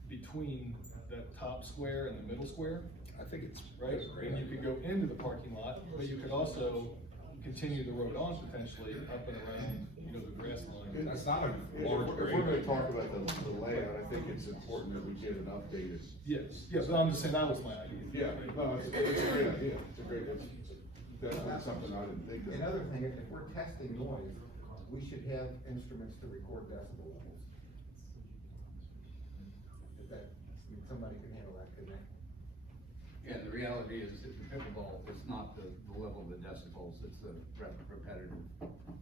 between that top square and the middle square, I think it's right? great. And you could go into the parking lot, but you could also continue the road on potentially up and around, you know, the grass line. That's not a If large we're gonna grade. talk about the layout, I think it's important that we get an updated. Yes, but I'm just saying that was my idea. Yeah, no, it's a great idea, it's definitely something I didn't think of. Another thing, if we're testing noise, we should have instruments to record decibel levels. Somebody can handle that, couldn't they? Yeah, the reality is that the pickleball is not the level of the decibels, it's the repetitive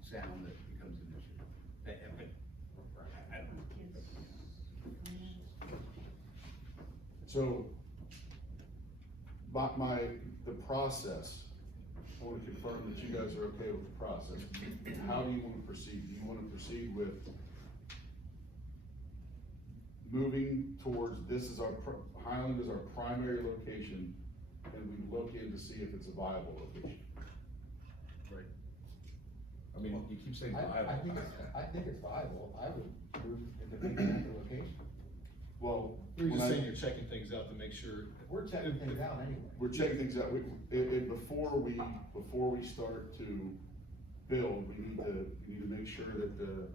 sound that becomes an issue. I don't know. So, the process, I wanna confirm that you guys are okay with the process. How do you wanna proceed? Do you wanna proceed with moving towards, Highland is our primary location, and we look in to see if it's a viable location? Right. I mean, you keep saying I viable. think it's viable. I would move into making that the location. Well, You're just when I- saying you're checking things out to make sure. We're checking things out anyway. We're checking things out, before we start to build, we need to make sure that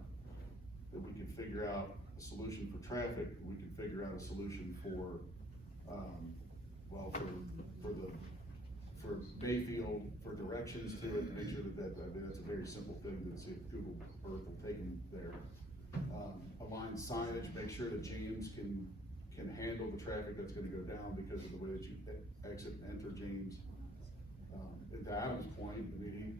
we can figure out a solution for traffic, we can figure out a solution for, for Mayfield, for directions to it, make sure that's a very simple thing to see if Google Earth will take in there. Align signage, make sure that James can handle the traffic that's gonna go down because of the way that you exit and enter James. And to Adam's point, I mean,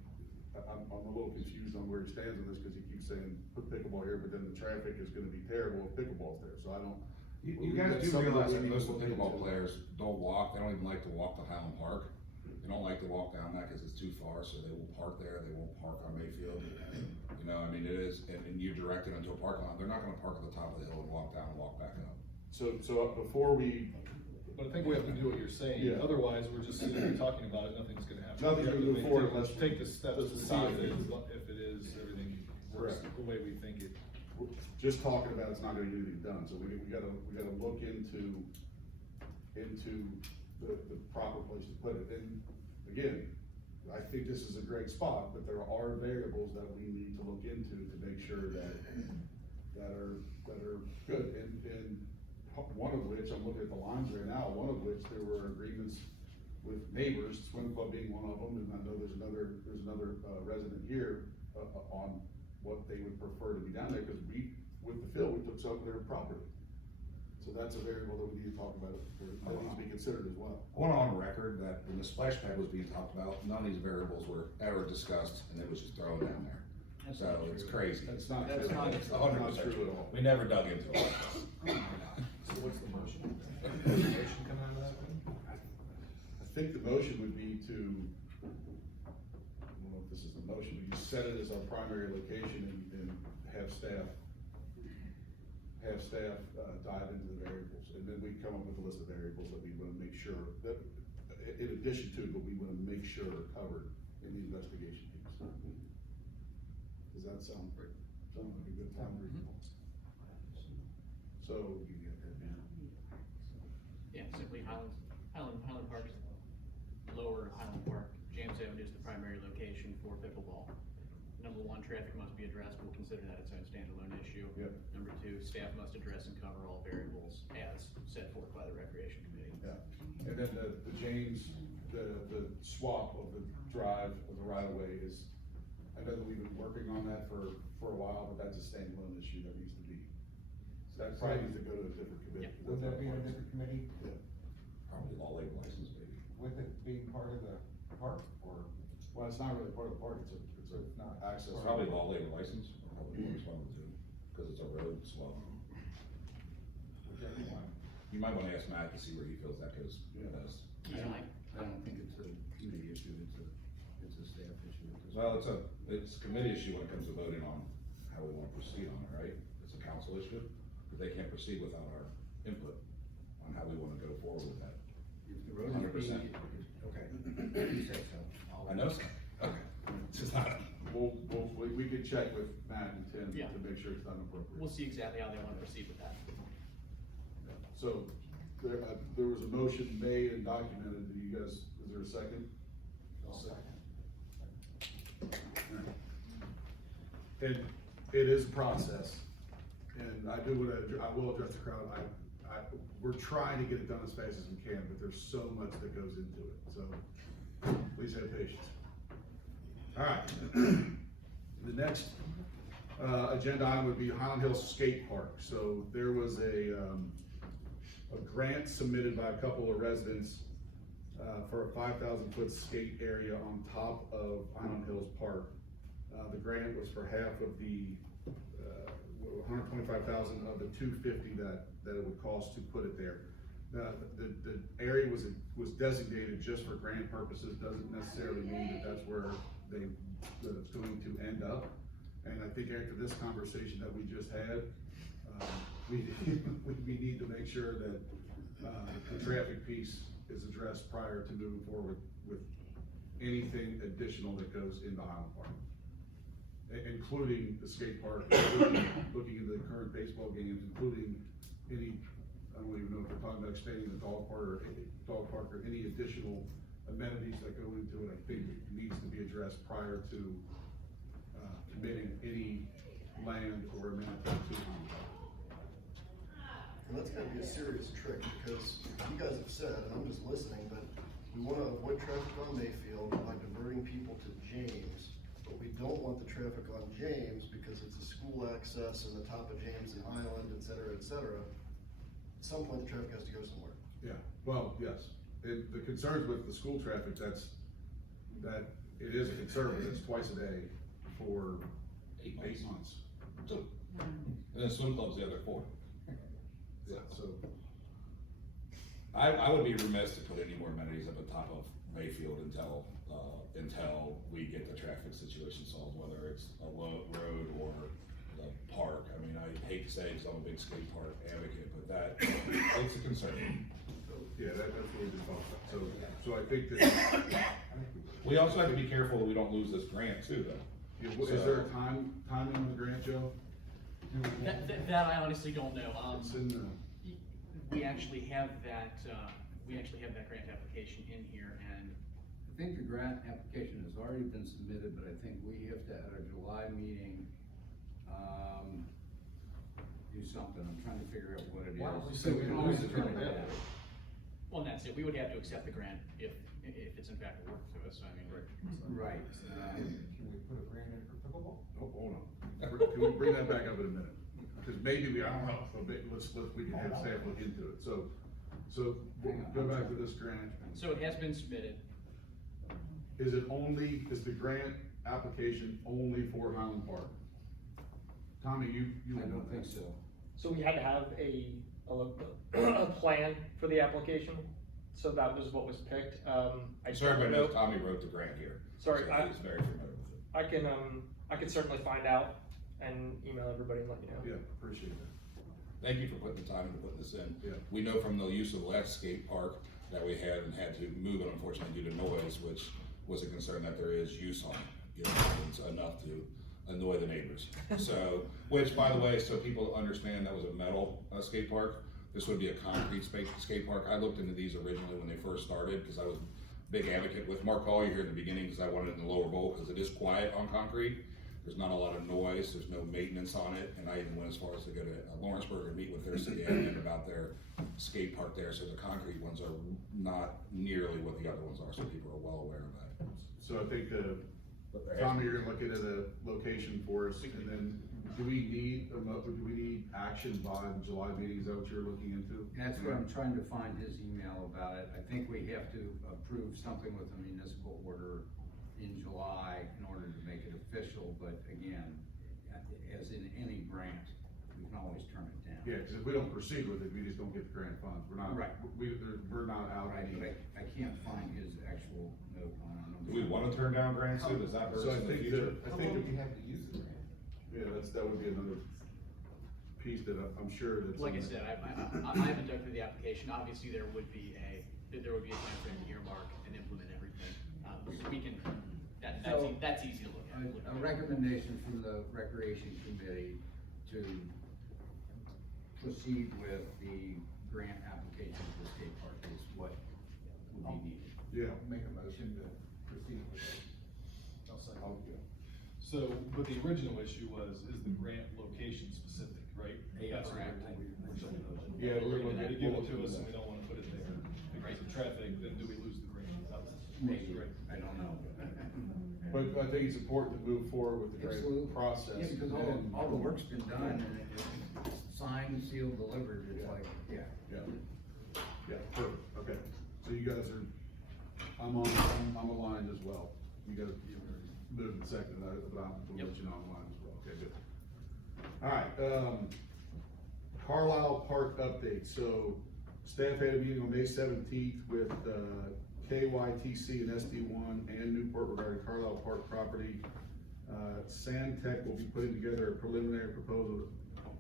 I'm a little confused on where he stands on this, cause he keeps saying, put pickleball here, but then the traffic is gonna be terrible if pickleball's there, so I don't. You guys do realize that most of the pickleball players don't walk, they don't even like to walk to Highland Park. They don't like to walk down that because it's too far, so they will park there, they won't park on Mayfield. You know, I mean, it is, and you direct it into a parking lot, they're not gonna park at the top of the hill and walk down and walk back up. So before we, But I think we have to do what you're saying, Yeah. other's we're just sitting here talking about it, nothing's gonna happen. Nothing's We have gonna move to forward Let's unless- take the steps to let's see decide if it is, everything works Correct. the way we think it. just talking about it's not gonna get anything done, so we gotta look into the proper place to put it. And again, I think this is a great spot, but there are variables that we need to look into to make sure that are good. And one of which, I'm looking at the lines right now, one of which there were agreements with neighbors, Swim Club being one of them, and I know there's another resident here, on what they would prefer to be down there, because with the field, we took some of their property. So that's a variable that we need to talk about, that needs to be considered as well. I want on record that when the splash pad was being talked about, none of these variables were ever discussed, and it was just thrown down there. That's So not it's true. crazy. That's not That's true. not That's It's not 100% true at all. We never dug into it. So what's the motion? Motion coming out of that then? I think the motion would be to, I don't know if this is the motion, but you set it as our primary location and have staff dive into the variables, and then we come up with a list of variables that we wanna make sure, that, in addition to, but we wanna make sure are covered in the investigation piece. Does that sound like a good time? So, You get that down. Yeah, simply Highland Park, lower Highland Park, James Avenue is the primary location for pickleball. Number one, traffic must be addressed, we'll consider that its own standalone issue. Yep. Number two, staff must address and cover all variables as set forth by the recreation committee. yeah, and then the James, the swap of the drive, of the right of way is, I know that we've been working on that for a while, but that's a standalone issue that needs to be. So that probably needs to go to a different committee. Would that be a different committee? Yeah. Probably law labor license, maybe. With it being part of the park, or? Well, it's not really part of the park, it's Not access. Probably law labor license, or probably one of the two, because it's a road swap. Whichever one. You might wanna ask Matt to see where he feels that goes. Yeah. I don't think it's a committee issue, it's a staff issue. Well, it's a committee issue when it comes to voting on how we wanna proceed on it, right? It's a council issue, but they can't proceed without our input on how we wanna go forward with that. If the road is 100%. being, okay, you said so. I know, so, okay, it's just not. We could check with Matt and Tim Yeah. to make sure it's done appropriately. We'll see exactly how they wanna proceed with that. So, there was a motion made and documented, do you guys, is there a second? I'll second. And it is a process, and I will address the crowd, we're trying to get it done as fast as we can, but there's so much that goes into it, so please have patience. All right, the next, agenda item would be Highland Hills Skate Park. So there was a grant submitted by a couple of residents, for a 5,000-foot skate area on top of Highland Hills Park. The grant was for half of the, $125,000 of the $250 that it would cost to put it there. The area was designated just for grant purposes, doesn't necessarily mean that that's where that it's going to end up. And I think after this conversation that we just had, we need to make sure that, the traffic piece is addressed prior to moving forward with anything additional that goes into Highland Park. Including the skate park, including looking into the current baseball games, including any, I don't even know if we're talking about expanding the dog park or any additional amenities that go into it. I think it needs to be addressed prior to, committing any land or amenity to Highland Park. And that's gonna be a serious trick, because you guys have said, and I'm just listening, but we wanna avoid traffic on Mayfield by diverting people to James, but we don't want the traffic on James because it's a school access and the top of James and Highland, et cetera, et cetera. At some point, the traffic has to go somewhere. Yeah, well, yes, the concerns with the school traffic, that it is a concern, but it's twice a day for 8 months. So, and then swim club's the other 4. Yeah, so, I would be remiss to put any more amenities up at top of Mayfield until we get the traffic situation solved, whether it's a road or the park. I mean, I hate to say it, 'cause I'm a big skate park advocate, but it's a concern. Yeah, that's what we just talked about. So I think that, We also have to be careful that we don't lose this grant too, though. is there a timing on the grant, Joe? That I honestly don't know. It's in the, We actually have that grant application in here, and I think the grant application has already been submitted, but I think we have to, at our July meeting, do something. I'm trying to figure out what it Why don't we is. say we can lose always it turn right it now? down. well, and that's it. We would have to accept the grant if it's in fact worth to us. I mean, Right. Can we put a grant in for pickleball? oh, hold on. Can we bring that back up in a minute? Because maybe we, I don't know, so we can have staff look into it. So go back to this grant. so it has been submitted. Is the grant application only for Highland Park? Tommy, you. I don't think so. So we had to have a plan for the application, so that was what was picked. I So don't everybody know, knows Tommy wrote the grant here. Sorry, So he's very familiar with it. I can certainly find out and email everybody and let you know. Yeah, appreciate that. Thank you for putting the time into putting this in. Yeah. We know from the use of the last skate park that we had and had to move it unfortunately due to noise, which was a concern that there is use on it. You know, it's enough to annoy the neighbors. So, which by the way, so people understand that was a metal skate park. This would be a concrete skate park. I looked into these originally when they first started because I was a big advocate with Mark Collier here in the beginning because I wanted it in the lower bowl because it is quiet on concrete. There's not a lot of noise, there's no maintenance on it, and I even went as far as to go to Lawrenceburg and meet with their city admin about their skate park there, so the concrete ones are not nearly what the other ones are, so people are well aware of that. So I think, Tommy, you're gonna look into the location for us, and then, do we need action by the July meeting? Is that what you're looking into? That's what I'm trying to find his email about it. I think we have to approve something with a municipal order in July in order to make it official, but again, as in any grant, we can always turn it down. Yeah, because if we don't proceed with it, we just don't get the grant funds. We're not, Right. we're not out. Right, but I can't find his actual note on it. Do we wanna turn down grants too? Does that hurt So us I in the think future? I How think, long do you have to use the grant? yeah, that would be another piece that I'm sure that's. Like I said, I haven't dug through the application. Obviously, there would be a time frame to earmark and implement everything. We can, that's easy to look at. A recommendation from the Recreation Committee to proceed with the grant application for the skate park is what would be needed. Yeah. Make a motion to proceed with it. I'll say. So, but the original issue was, is the grant location specific, right? That's what Correct. we're saying. Yeah, we're looking They at give it both to of us and that. we don't wanna put it there because of traffic, then do we lose the grant? That was Maybe, right. I don't know. But I think it's important to move forward with the Absolutely. grant process. Yeah, because all the work's been done and it's signed, sealed, delivered, it's like, yeah. Yeah, perfect, okay. So you guys are, I'm aligned as well. You guys, moved and seconded, but we'll let you know I'm aligned as well, okay, good. All right, Carlisle Park update, so staff had a meeting on May 17th with, KYTC and SD1 and Newport regarding Carlisle Park property. Sandtech will be putting together a preliminary proposal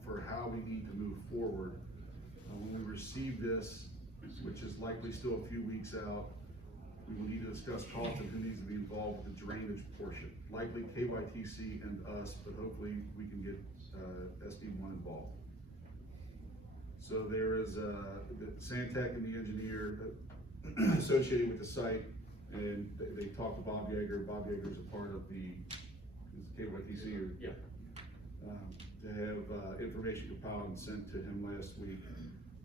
for how we need to move forward. When we receive this, which is likely still a few weeks out, we will need to discuss costs and who needs to be involved with the drainage portion. Likely KYTC and us, but hopefully we can get SD1 involved. So there is the Sandtech and the engineer associated with the site, and they talked to Bob Yeager. Bob Yeager is a part of the KYTC or. Yeah. To have information compiled and sent to him last week.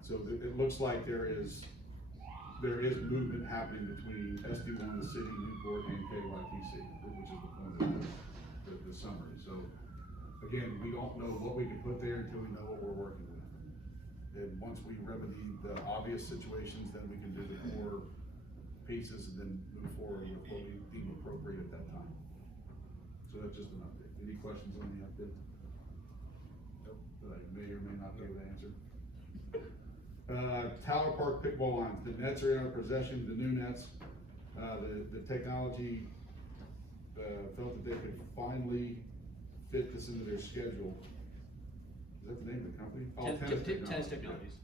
So it looks like there is movement happening between SD1, the city, Newport, and KYTC, which is the point of the summary. So again, we don't know what we can put there until we know what we're working with. And once we remedy the obvious situations, then we can do the core pieces and then move forward with what we deem appropriate at that time. So that's just an update. Any questions on the update? Nope. That I may or may not be able to answer. Tower Park pickleball lines, the nets are in our possession, the new nets. The technology, felt that they could finally fit this into their schedule. Is that the name of the company? Oh, Tennis Technologies.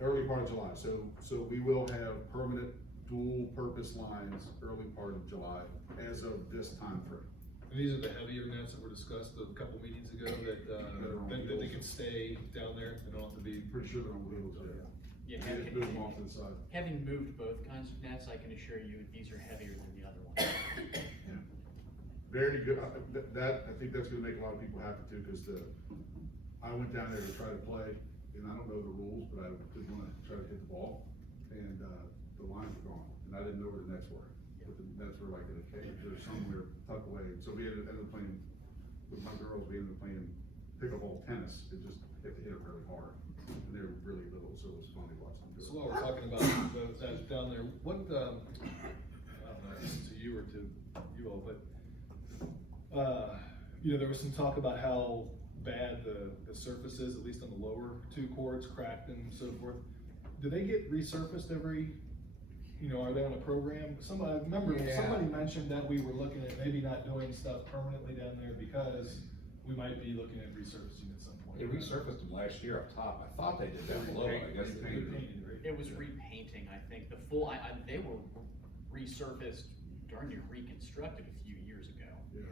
Early part of July, so we will have permanent dual-purpose lines early part of July as of this time frame. And these are the heavier nets that were discussed a couple meetings ago that they can stay down there, they don't have to be. Pretty sure they're on wheels, yeah. Yeah, They just move them off to the side. having moved both kinds of nets, I can assure you, these are heavier than the other ones. Yeah. Very good, I think that's gonna make a lot of people happy too, cause I went down there to try to play, and I don't know the rules, but I did wanna try to hit the ball, and, the lines were gone, and I didn't know where the nets were. But the nets were like in a cage or somewhere tucked away, so we ended up playing, with my girls, we ended up playing pickleball tennis, it just, you have to hit it really hard, and they're really little, so it was fun to watch them do it. So while we're talking about that down there, what, I don't know, if this is to you or to you all, but, you know, there was some talk about how bad the surface is, at least on the lower two courts, cracked and so forth. Do they get resurfaced every, you know, are they on a program? I remember somebody mentioned that we were looking at maybe not doing stuff permanently down there because we might be looking at resurfacing at some point. They resurfaced them last year up top, I thought they did that below, I guess they did. Repainted, right? It was repainting, I think, they were resurfaced darn near reconstructed a few years ago. Yeah.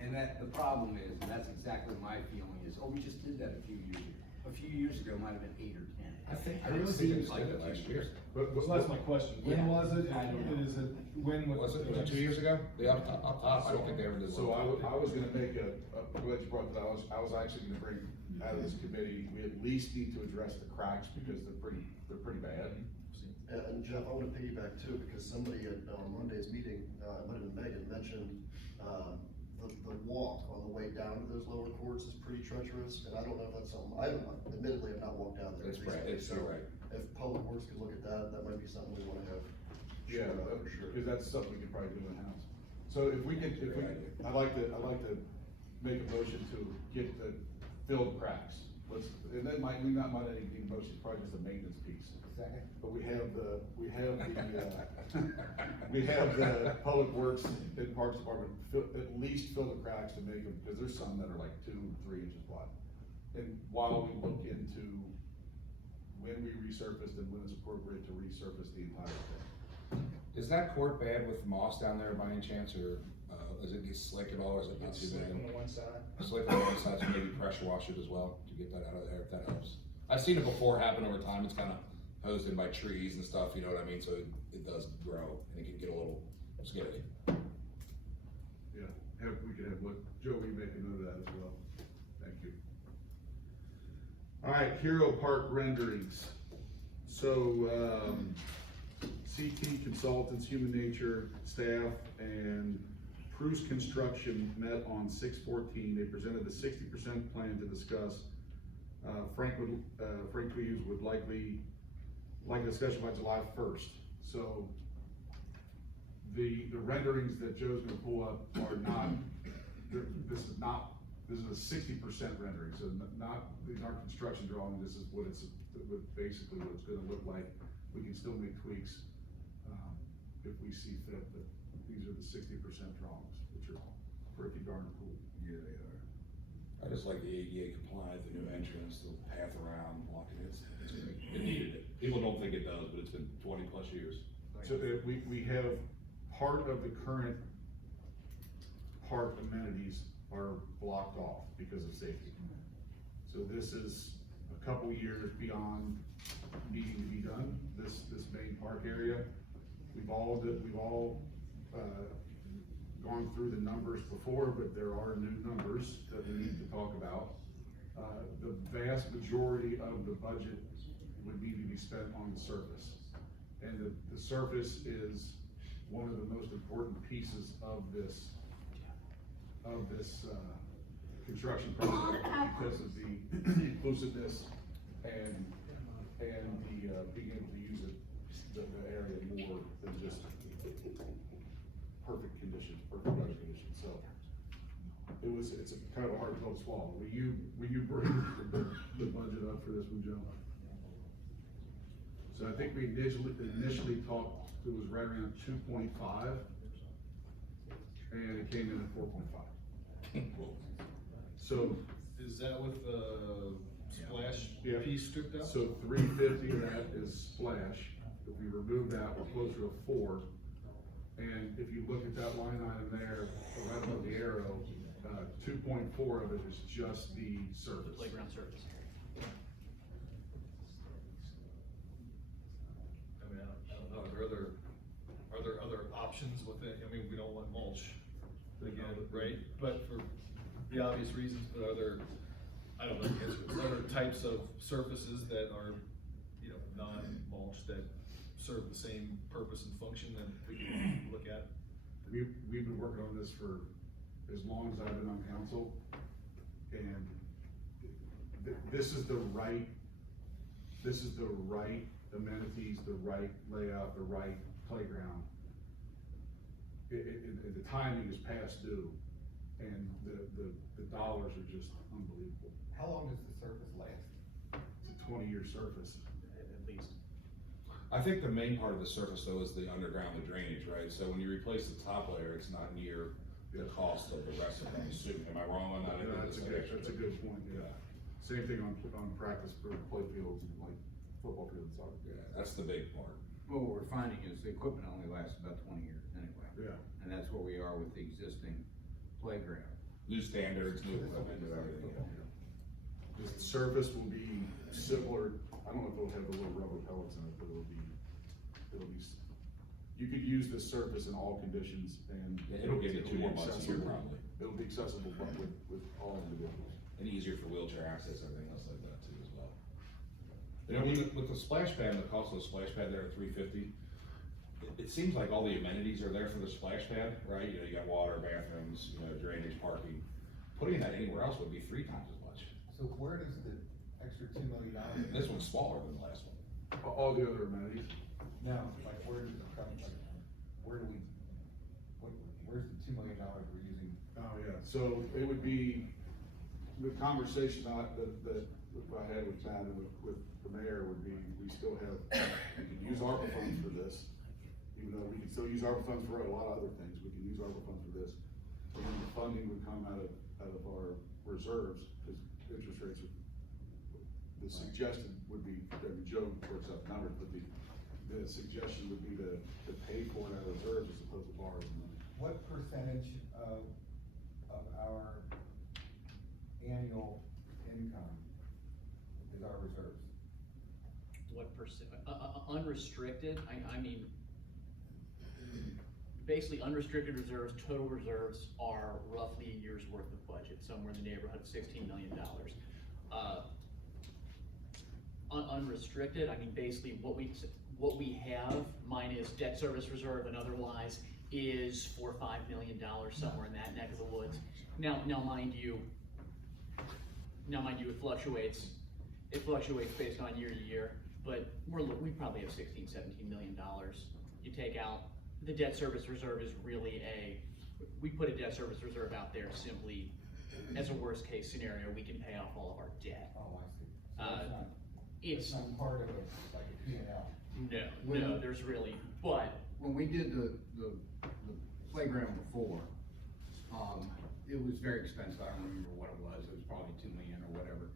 And that, the problem is, and that's exactly my feeling is, we just did that a few years ago. A few years ago, it might have been 8 or 10. I think I really they think did it last year. But, So that's my question, when Yeah. was it, I don't know. and is it, when Was it 2 years ago? Yeah, up top, I don't think they ever did. so I was gonna make I'm glad you brought that, I was actually gonna bring out of this committee, we at least need to address the cracks because they're pretty bad. And Jeff, I wanna piggyback too, because somebody at, Monday's meeting, it might have been Megan, mentioned, the walk on the way down to those lower courts is pretty treacherous, and I don't know if that's something, admittedly, I've not walked down there. It's right, recently, it's so right. If Public Works could look at that might be something we wanna have. Yeah, shored up for sure. because that's something we could probably do in-house. So if we could, I'd like to make a motion to get the filled cracks. And that might not even be a motion, it's probably just a maintenance piece. Second. But we have the Public Works and Parks Department at least fill the cracks to make them, because there's some that are like 2-3 inches wide. And while we look into when we resurfaced and when it's appropriate to resurface the entire thing. Is that court bad with moss down there by any chance, or, does it get slick at all, or is it not too Slick bad? on the one side. Slick on one side, so maybe pressure wash it as well, to get that out of there, if that helps. I've seen it before happen over time, it's kinda hosed in by trees and stuff, you know what I mean, so it does grow, and it can get a little scary. Yeah, we could have, Joey make a note of that as well. Thank you. All right, Hero Park renderings. So, CT Consultants, Human Nature staff, and Prus Construction met on 6/14. They presented the 60% plan to discuss. Frank Hughes would like a discussion by July 1st. So the renderings that Joe's gonna pull up are not, this is a 60% rendering, so these aren't construction drawings, this is basically what it's gonna look like. We can still make tweaks, if we see fit, but these are the 60% drawings, which are pretty darn cool. Yeah, they are. I just like the ADA compliant, the new entrance, the path around, walking, it's great. It needed it. People don't think it does, but it's been 20+ years. So we have part of the current park amenities are blocked off because of safety. So this is a couple years beyond needing to be done, this main park area. We've all gone through the numbers before, but there are new numbers that we need to talk about. The vast majority of the budget would need to be spent on the surface. And the surface is one of the most important pieces of this construction project because of the inclusiveness and the being able to use the area more than just perfect conditions, perfect weather conditions, so. It's a kind of a hard pill to swallow. Will you bring the budget up for this one, Joe? So I think we initially talked, it was right around 2.5, and it came in at 4.5. So, Is that with the splash Yeah. piece stripped out? so 350 of that is splash. If we remove that, we're closer to 4. And if you look at that line item there, right above the arrow, 2.4 of it is just the service. Playground service. I mean, I don't know, are there other options with it? I mean, we don't want mulch, again, right? But for the obvious reasons, but are there, I don't know, other types of surfaces that are, you know, non-mulch that serve the same purpose and function that we can look at? We've been working on this for as long as I've been on council, and this is the right amenities, the right layout, the right playground. The timing is past due, and the dollars are just unbelievable. How long does the surface last? It's a 20-year surface. At least. I think the main part of the surface though is the underground, the drainage, right? So when you replace the top layer, it's not near the cost of the rest of them. Am I wrong on that? Yeah, that's a good point, yeah. Same thing on practice for play fields and like football fields, soccer. Yeah, that's the big part. Well, what we're finding is the equipment only lasts about 20 years anyway. Yeah. And that's where we are with the existing playground. New standards, new equipment, and everything. The surface will be similar, I don't know if it'll have the little rubber pellets in it, but you could use this surface in all conditions and. It'll give you 2 more be months a year accessible. probably. It'll be accessible with all individuals. And easier for wheelchair access, everything else like that too as well. You know, with the splash pad, the cost of the splash pad there at $350, it seems like all the amenities are there for the splash pad, right? You know, you got water, bathrooms, you know, drainage, parking. Putting that anywhere else would be 3 times as much. So where does the extra $2 million? This one's smaller than the last one. All the other amenities. No, like where does it come, like, where's the $2 million we're using? Oh, yeah, so it would be, the conversation that I had with Matt and with the mayor would be, we still have, we can use ARPA funds for this, even though we can still use ARPA funds for a lot of other things, we can use ARPA funds for this. And then the funding would come out of our reserves, because interest rates are, the suggestion would be, I mean, Joe works up numbers, but the suggestion would be to pay for it out of reserves as opposed to borrowing money. What percentage of our annual income is our reserves? What percent, unrestricted, I mean, basically unrestricted reserves, total reserves are roughly a year's worth of budget, somewhere in the neighborhood of $16 million. Unrestricted, I mean, basically what we have minus debt service reserve and otherwise is $4 or $5 million, somewhere in that neck of the woods. Now mind you, it fluctuates based on year to year, but we probably have $16, $17 million. You take out, the debt service reserve is really we put a debt service reserve out there simply as a worst case scenario, we can pay off all of our debt. Oh, I see. So It's, it's not part of like a P&L. no, there's really, but When we did the playground before, it was very expensive, I don't remember what it was probably 2 million or whatever.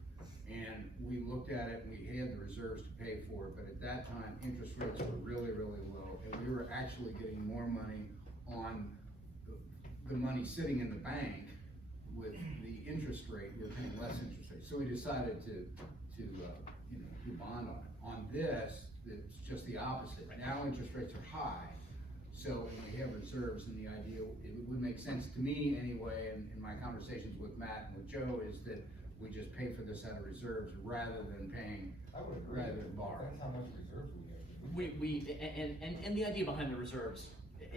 And we looked at it and we had the reserves to pay for it, but at that time, interest rates were really, really low. And we were actually getting more money on the money sitting in the bank with the interest rate, we were paying less interest rate. So we decided to do bond on it. On this, it's just the opposite. Now interest rates are high, so when we have reserves, and the idea, it would make sense to me anyway, and in my conversations with Matt and with Joe, is that we just pay for this out of reserves rather than paying, I would agree. rather than borrowing. That's how much reserves we have. and the idea behind the reserves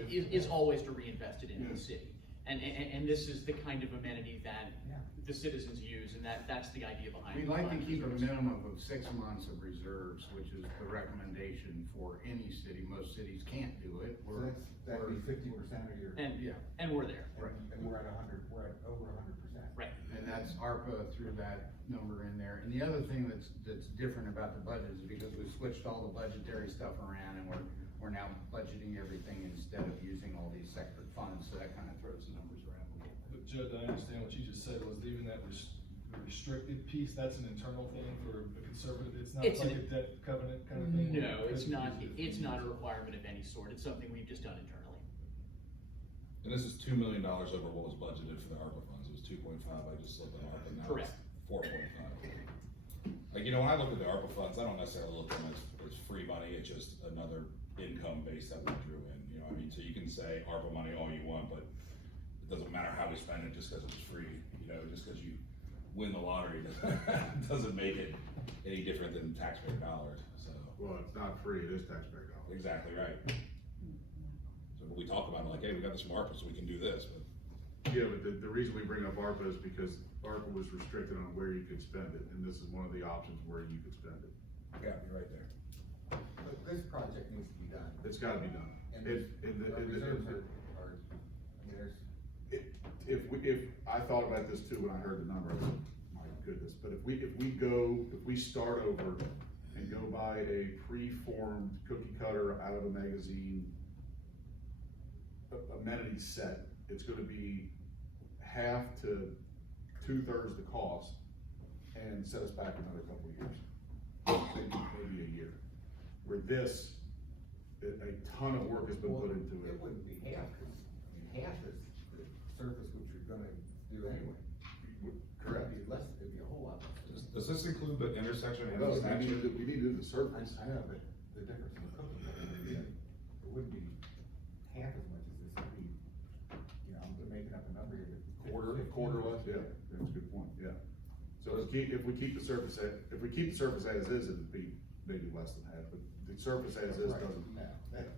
is always to reinvest it into the city. And this is the kind of amenity that Yeah. the citizens use, and that's the idea behind. We'd like to behind keep a reserves. minimum of 6 months of reserves, which is the recommendation for any city. Most cities can't do it. So that'd be 50% of your. And, Yeah. and we're there, And we're at 100, we're at over 100%. right. And that's ARPA through that number in there. And the other thing that's different about the budget is because we switched all the budgetary stuff around and we're now budgeting everything instead of using all these separate funds, so that kind of throws the numbers around a little bit. But Judd, I understand what you just said was even that the restricted piece, that's an internal thing for a conservative, it's not It's like an- a debt covenant kind of thing? No, it's not, It's it's not a requirement of any sort, it's something we've just done internally. And this is $2 million over what was budgeted for the ARPA funds, it was 2.5, I just looked at ARPA, now it's Correct. 4.5. Like, you know, when I look at the ARPA funds, I don't necessarily look at them as free money, it's just another income base that we drew in, you know, I mean, so you can say ARPA money all you want, but it doesn't matter how we spend it just because it's free, you know, just because you win the lottery doesn't make it any different than taxpayer dollars, so. Well, it's not free, it is taxpayer dollars. Exactly right. So, but we talk about it like, hey, we got this from ARPA, so we can do this, but. Yeah, but the reason we bring up ARPA is because ARPA was restricted on where you could spend it, and this is one of the options where you could spend it. Yeah, you're right there. But this project needs to be done. It's gotta be done. And It- reserves are, I mean, there's. if, I thought about this too when I heard the number, I said, my goodness, but if we start over and go buy a pre-formed cookie cutter out of a magazine amenity set, it's gonna be half to 2/3 the cost and set us back another couple of years, maybe a year. Where this, a ton of work has been put into it. It wouldn't be half, cause, I mean, half is the surface which you're gonna do anyway. Correct. It'd be less, it'd be a whole lot less. Does this include the intersection and No, the statue? we need to do the surface. I know, but the difference in the cookie cutter, it wouldn't be half as much as this would be, you know, I'm making up a number here, but. Quarter less, yeah, that's a good point, yeah. So if we keep the surface as is, it'd be maybe less than half, but the surface as is Right. doesn't, No, that,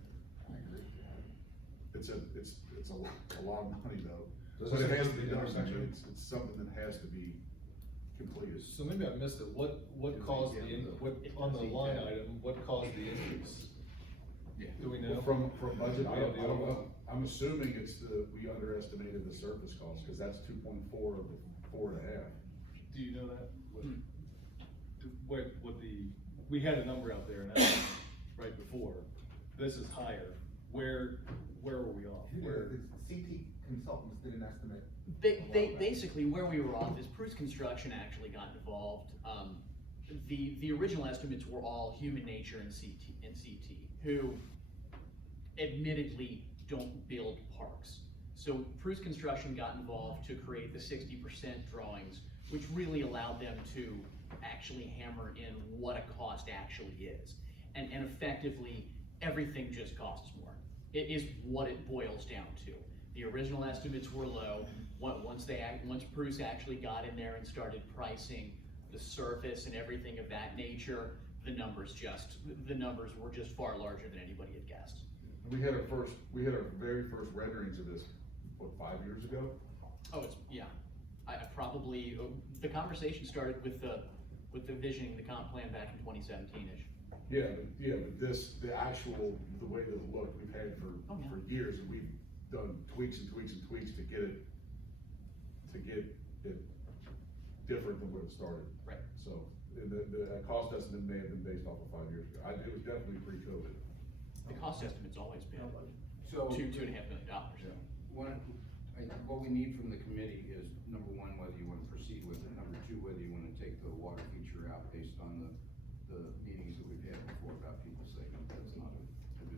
I agree. it's a lot of money though. Does But this it has to include be the done, I mean, intersection? it's something that has to be completed. So maybe I missed it, what caused on the line item, what caused the increase? Do we know? From budget, I don't We don't know, I'm assuming we underestimated the surface cost, cause that's 2.4 of the 4.5. Do you know that? Hmm. We had a number out there and that was right before, this is higher, where were we off? Where? The CT consultants did an estimate. They basically, where we were off is Pruce Construction actually got involved. The original estimates were all Human Nature and CT, who admittedly don't build parks. So Pruce Construction got involved to create the 60% drawings, which really allowed them to actually hammer in what a cost actually is. And effectively, everything just costs more. It is what it boils down to. The original estimates were low. Once Pruce actually got in there and started pricing the surface and everything of that nature, the numbers were just far larger than anybody had guessed. We had our very first renderings of this, what, 5 years ago? Oh, yeah. I probably, the conversation started with the visioning, the comp plan back in 2017-ish. Yeah, but the way that it looked, we've had Oh, yeah. for years, and we've done tweaks and tweaks and tweaks to get it different than what it started. Right. So, the cost estimate may have been based off of 5 years ago, it was definitely pre-COVID. The cost estimate's always been So. $2.5 million. What we need from the committee is, number one, whether you wanna proceed with it, number two, whether you wanna take the water feature out based on the meetings that we've had before about people's safety. That's not a.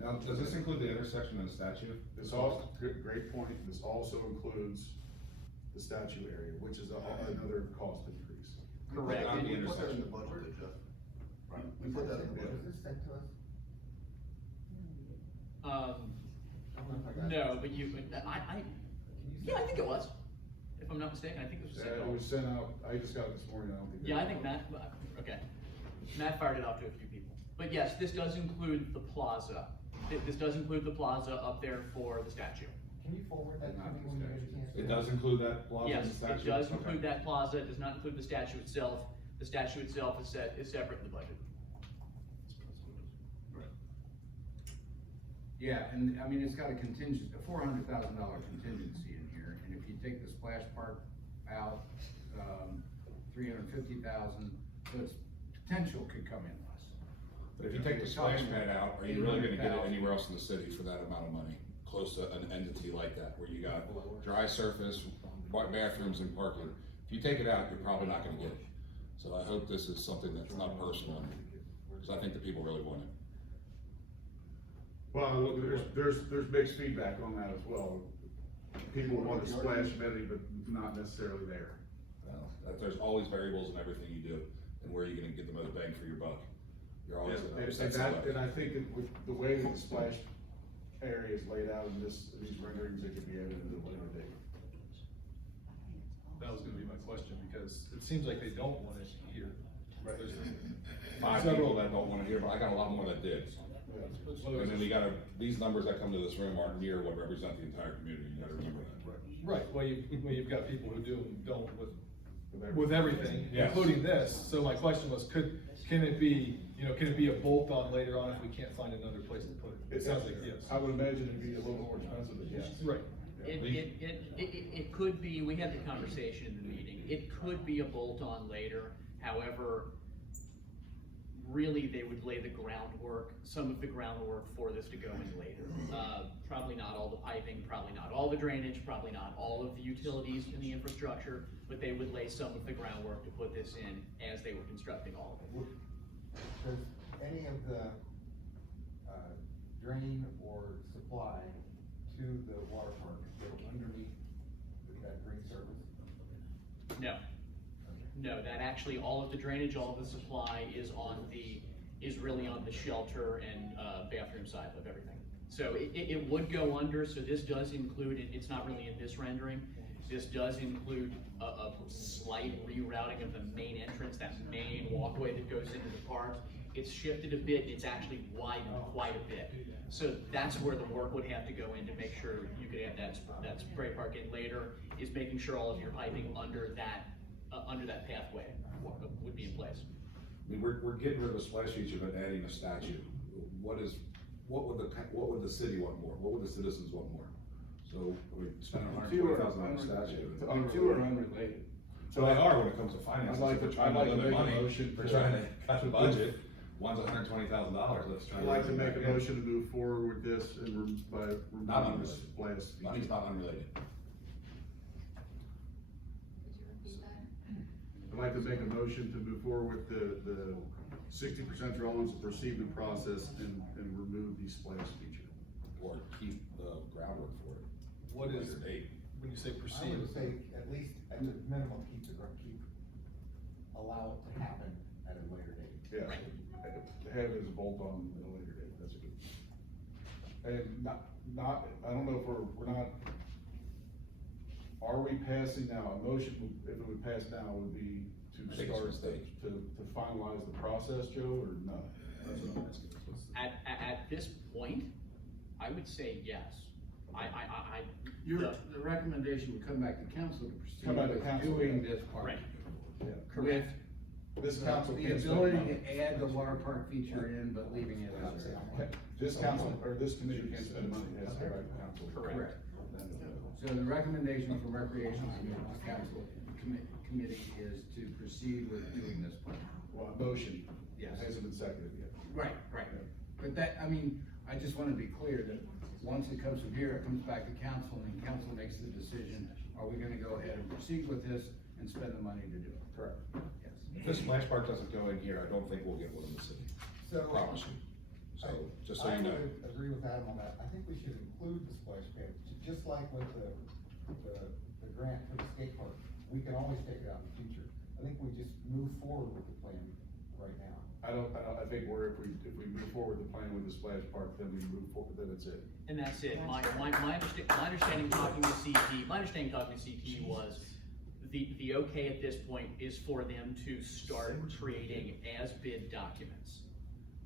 Now, does this include the intersection and the statue? This also, great point, this also includes the statue area, which is another cost increase. Correct. Not the We put that in intersection. the budget, Jeff. Right. We put that in the budget. Was this sent to us? I Um, don't know if I got it. no, but yeah, I think it was. If I'm not mistaken, I think it was. It was sent out, I just got it this morning, I don't think. Yeah, I think Matt fired it off to a few people. But yes, this does include the plaza. This does include the plaza up there for the statue. Can you forward that to me when you get a chance? It does include that plaza in Yes, the statute? it does Okay. include that plaza, it does not include the statue itself. The statue itself is separate in the budget. Yeah, and I mean, it's got a contingent, a $400,000 contingency in here, and if you take the splash park out, 350,000, so its potential could come in less. But if you take the splash pad out, are you really gonna get it anywhere else in the city for that amount of money? Close to an entity like that, where you got dry surface, bathrooms and parking. If you take it out, you're probably not gonna get it. So I hope this is something that's not personal, because I think the people really want it. Well, look, there's mixed feedback on that as well. People want the splash amenity, but not necessarily there. There's always variables in everything you do, and where you're gonna get the most bang for your buck. You're always gonna And upset that, somebody. and I think that with the way that the splash area is laid out in these renderings, it could be added into the later date. That was gonna be my question, because it seems like they don't want it here. There's 5 people that don't wanna hear, but I got a lot more that did. And then we gotta, these numbers that come to this room aren't near what represent the entire community, you gotta remember that. Right, well, you've got people who do and don't with everything, Yes. including this. So my question was, can it be a bolt-on later on if we can't find another place to put it? It sounds like yes. I would imagine it'd be a little more expensive, but yes. Right. It could be, we had the conversation in the meeting, it could be a bolt-on later, however, really, they would lay the groundwork, some of the groundwork for this to go in later. Probably not all the piping, probably not all the drainage, probably not all of the utilities in the infrastructure, but they would lay some of the groundwork to put this in as they were constructing all of it. Does any of the, drain or supply to the water park go underneath that green surface? No. No, that actually, all of the drainage, all of the supply is really on the shelter and, bathroom side of everything. So it would go under, so this does include, it's not really in this rendering, this does include a slight rerouting of the main entrance, that main walkway that goes into the park. It's shifted a bit, it's actually widened quite a bit. So that's where the work would have to go in to make sure you could have that spray park in later, is making sure all of your piping under that pathway would be in place. I mean, we're getting rid of the splash feature, but adding a statue. What would the city want more? What would the citizens want more? So, we spend $120,000 on a statue. The two are unrelated. So they are when it comes to finances. I'd like to- We're trying I'd like to limit make a money. motion We're to- trying to cut the budget. One's $120,000, let's try. I'd like to make a limit it. motion to move forward with this and by Not removing this unrelated. splash Money's feature. not unrelated. I'd like to make a motion to move forward with the 60% drawings to proceed in the process and remove the splash feature. Or keep the groundwork for it. What is, Later date. when you say I proceed, would say at least, at the minimum, allow it to happen at a later date. Yeah, have it as a bolt on at a later date, that's good. And not, I don't know if we're not, are we passing now, a motion, if it would pass now, would be to I think it's a start, mistake. to finalize the process, Joe, or no? That's what I'm asking. At this point, I would say yes. The recommendation would come back to council to proceed Come back to with council, doing yeah. this part. Right. Yeah. With This council the can spend ability money. to add the water park feature in, but leaving it as is. This council, or this committee can't spend money, it has to go back to council. Correct. So the recommendation from Recreation Council Committee is to proceed with doing this part. Well, a motion, Yes. hasn't been seconded yet. Right. But that, I mean, I just wanna be clear that once it comes from here, it comes back to council, and then council makes the decision, are we gonna go ahead and proceed with this and spend the money to do it? Correct. Yes. If this splash park doesn't go in here, I don't think we'll get one in the city. So. Promise you. So, just so I you know. would agree with Adam on that. I think we should include the splash pad, just like with the grant for the skate park. We can always take it out in the future. I think we just move forward with the plan right now. I think if we move forward the plan with the splash park, then we move forward, then it's it. And that's it. My understanding talking to CT was the okay at this point is for them to start creating as-bid documents.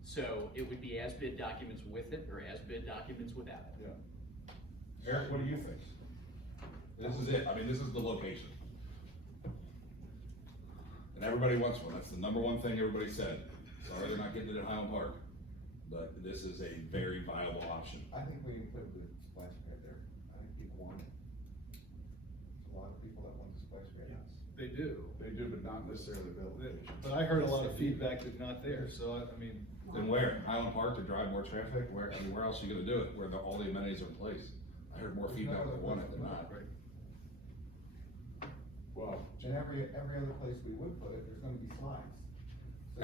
So it would be as-bid documents with it or as-bid documents without it. Yeah. Eric, what do you think? This is it, I mean, this is the location. And everybody wants one, that's the number one thing everybody said. Sorry, they're not getting it at Highland Park, but this is a very viable option. I think we include the splash pad there. I think people want it. There's a lot of people that want the splash pad. They do, They do, but not necessarily available. but I heard a lot of feedback that not there, so I mean, Then where? Highland Park to drive more traffic? Where, I mean, where else are you gonna do it, where all the amenities are in place? I heard more feedback that want it than not. right. Well, And every other place we would put it, there's gonna be slides. So-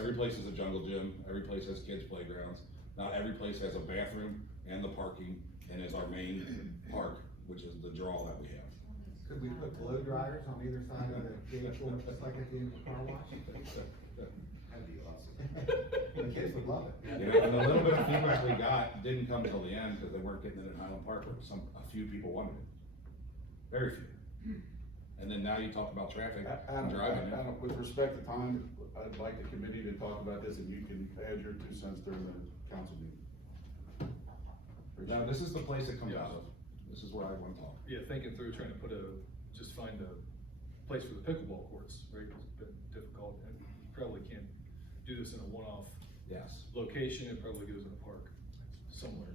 Every place is a jungle gym, every place has kids playgrounds. Not every place has a bathroom and the parking and is our main park, which is the draw that we have. Could we put blow dryers on either side of the gate, or just like at the end of the car wash? That'd be awesome. The kids would love it. You know, and the little bit of feedback we got didn't come till the end, because they weren't getting it in Highland Park, but a few people wanted it. Very few. And then now you talk about traffic and driving. Adam, with respect to time, I'd like the committee to talk about this, and you can add your 2 cents during the council meeting. Now, this is the place it comes out of. This is where I want to talk. Yeah, thinking through, trying to just find a place for the pickleball courts, right, it's been difficult, and you probably can't do this in a one-off Yes. location, it probably goes in a park somewhere.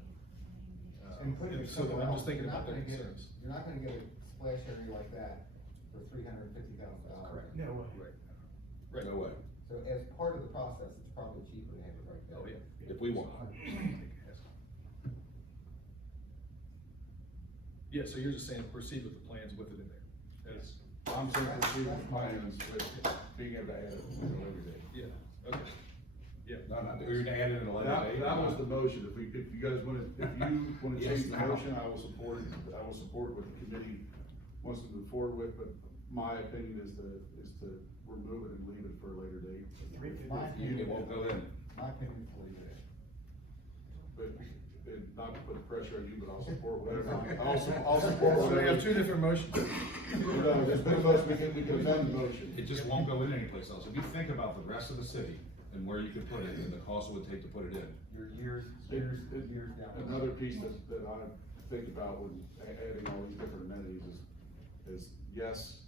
And put it So somewhere I'm else. just thinking You're about not the gonna get- concerns. You're not gonna get a splash area like that for $350,000. Correct. No way. Right. Right. No way. So as part of the process, it's probably cheaper to have it right there. Oh, yeah. If we want. Yeah, so you're just saying proceed with the plans with it in there. That's, I'm saying proceed with plans, with being able to add it to a later date. yeah, okay. Yeah. No, no, we're gonna add it in a later date. That was the motion, if you guys wanna, if you wanna Yes, change the now. motion, I will support it, what the committee wants to move forward with, but my opinion is to remove it and leave it for a later date. My opinion, It won't go in. my opinion is to leave it in. But, not to put pressure on you, but I'll support whatever, I'll support So we whatever. have two different motions. No, there's been a motion, we can amend the motion. It just won't go in anyplace else. If you think about the rest of the city and where you could put it and the cost it would take to put it in. You're years down. Another piece that I think about when adding all these different amenities is yes,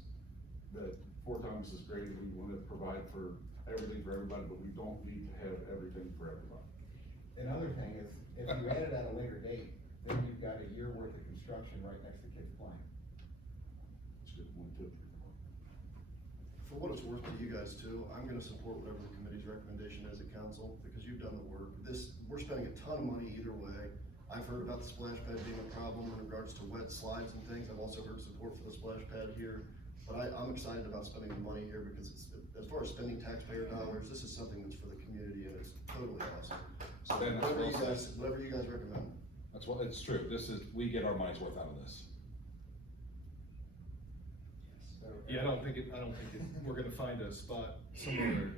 that Fort Thomas is great, and we wanna provide for everything for everybody, but we don't need to have everything for everybody. Another thing is, if you add it at a later date, then you've got a year worth of construction right next to kids playing. It's just 1, 2, 3, 4. For what it's worth to you guys too, I'm gonna support whatever the committee's recommendation is at council, because you've done the work. We're spending a ton of money either way. I've heard about the splash pad being a problem in regards to wet slides and things. I've also heard support for the splash pad here. But I'm excited about spending the money here, because it's, as far as spending taxpayer dollars, this is something that's for the community, and it's totally awesome. So Then that's whatever you guys recommend. That's what, it's true. We get our money's worth out of this. So, Yeah, I don't think we're gonna find a spot somewhere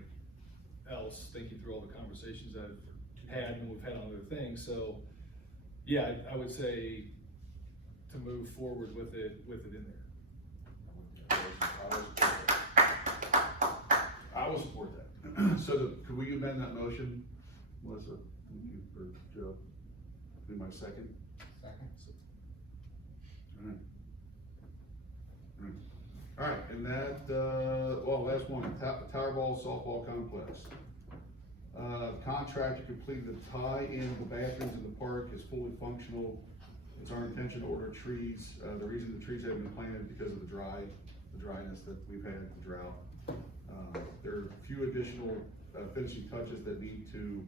else, thinking through all the conversations I've had and we've had on other things, so, yeah, I would say to move forward with it in there. I will support that. So could we amend that motion, Melissa, thank you, or Joe? Be my second? Second? All right, and that, last one, Tower Ball Softball Complex. Contractor completed the tie-in of the bathrooms in the park, is fully functional. It's our intention to order trees. The reason the trees haven't been planted is because of the dryness that we've had, the drought. There are a few additional finishing touches that need to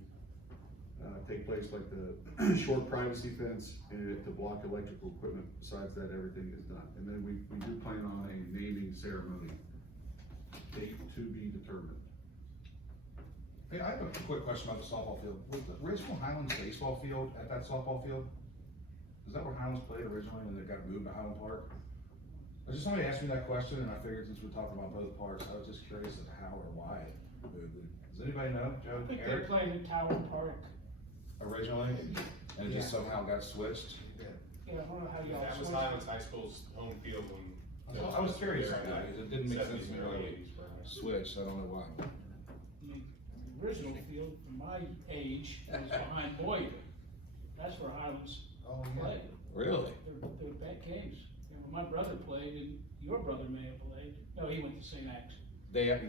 take place, like the short privacy fence and to block electrical equipment. Besides that, everything is done. And then we do plan on a naming ceremony, date to be determined. Hey, I have a quick question about the softball field. Was the original Highlands baseball field at that softball field? Is that where Highlands played originally and it got moved to Highland Park? Somebody asked me that question, and I figured since we're talking about both parks, I was just curious as to how or why it moved. Does anybody know, Joe? I think they're Eric? playing in Tower Park. Originally, and it just somehow got switched? Yeah, I don't know how y'all. That was Highlands High School's home field when. I was curious about that, because it didn't make sense to me 70s, why early we 80s, perhaps. switched, I don't know why. The original field, from my age, was behind Boyer. That's where Highlands Oh, yeah. played. Really? The brother played, and your brother may have played. No, he went to St. Axe.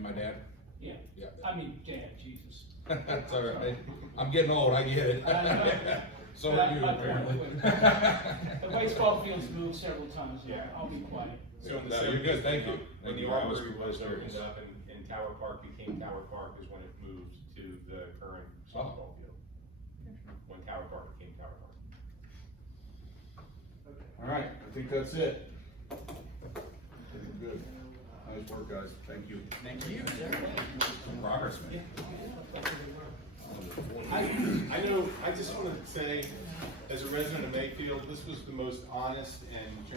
My dad? Yeah. Yeah. I mean, Dad, Jesus. That's all right. I'm getting old, I get it. I know. So are you, My apparently. point. The baseball field's moved several times, now. I'll be quiet. So in the No, you're good, thank you. When Thank the you. I was- armory I was was curious. opened up and Tower Park became Tower Park is when it moved to the current softball field. When Tower Park became Tower Park. All right, I think that's it. I think we're good. Nice work, guys. Thank you. Thank you. Progress, man. I know, I just want to say, as a resident of Mayfield, this was the most honest and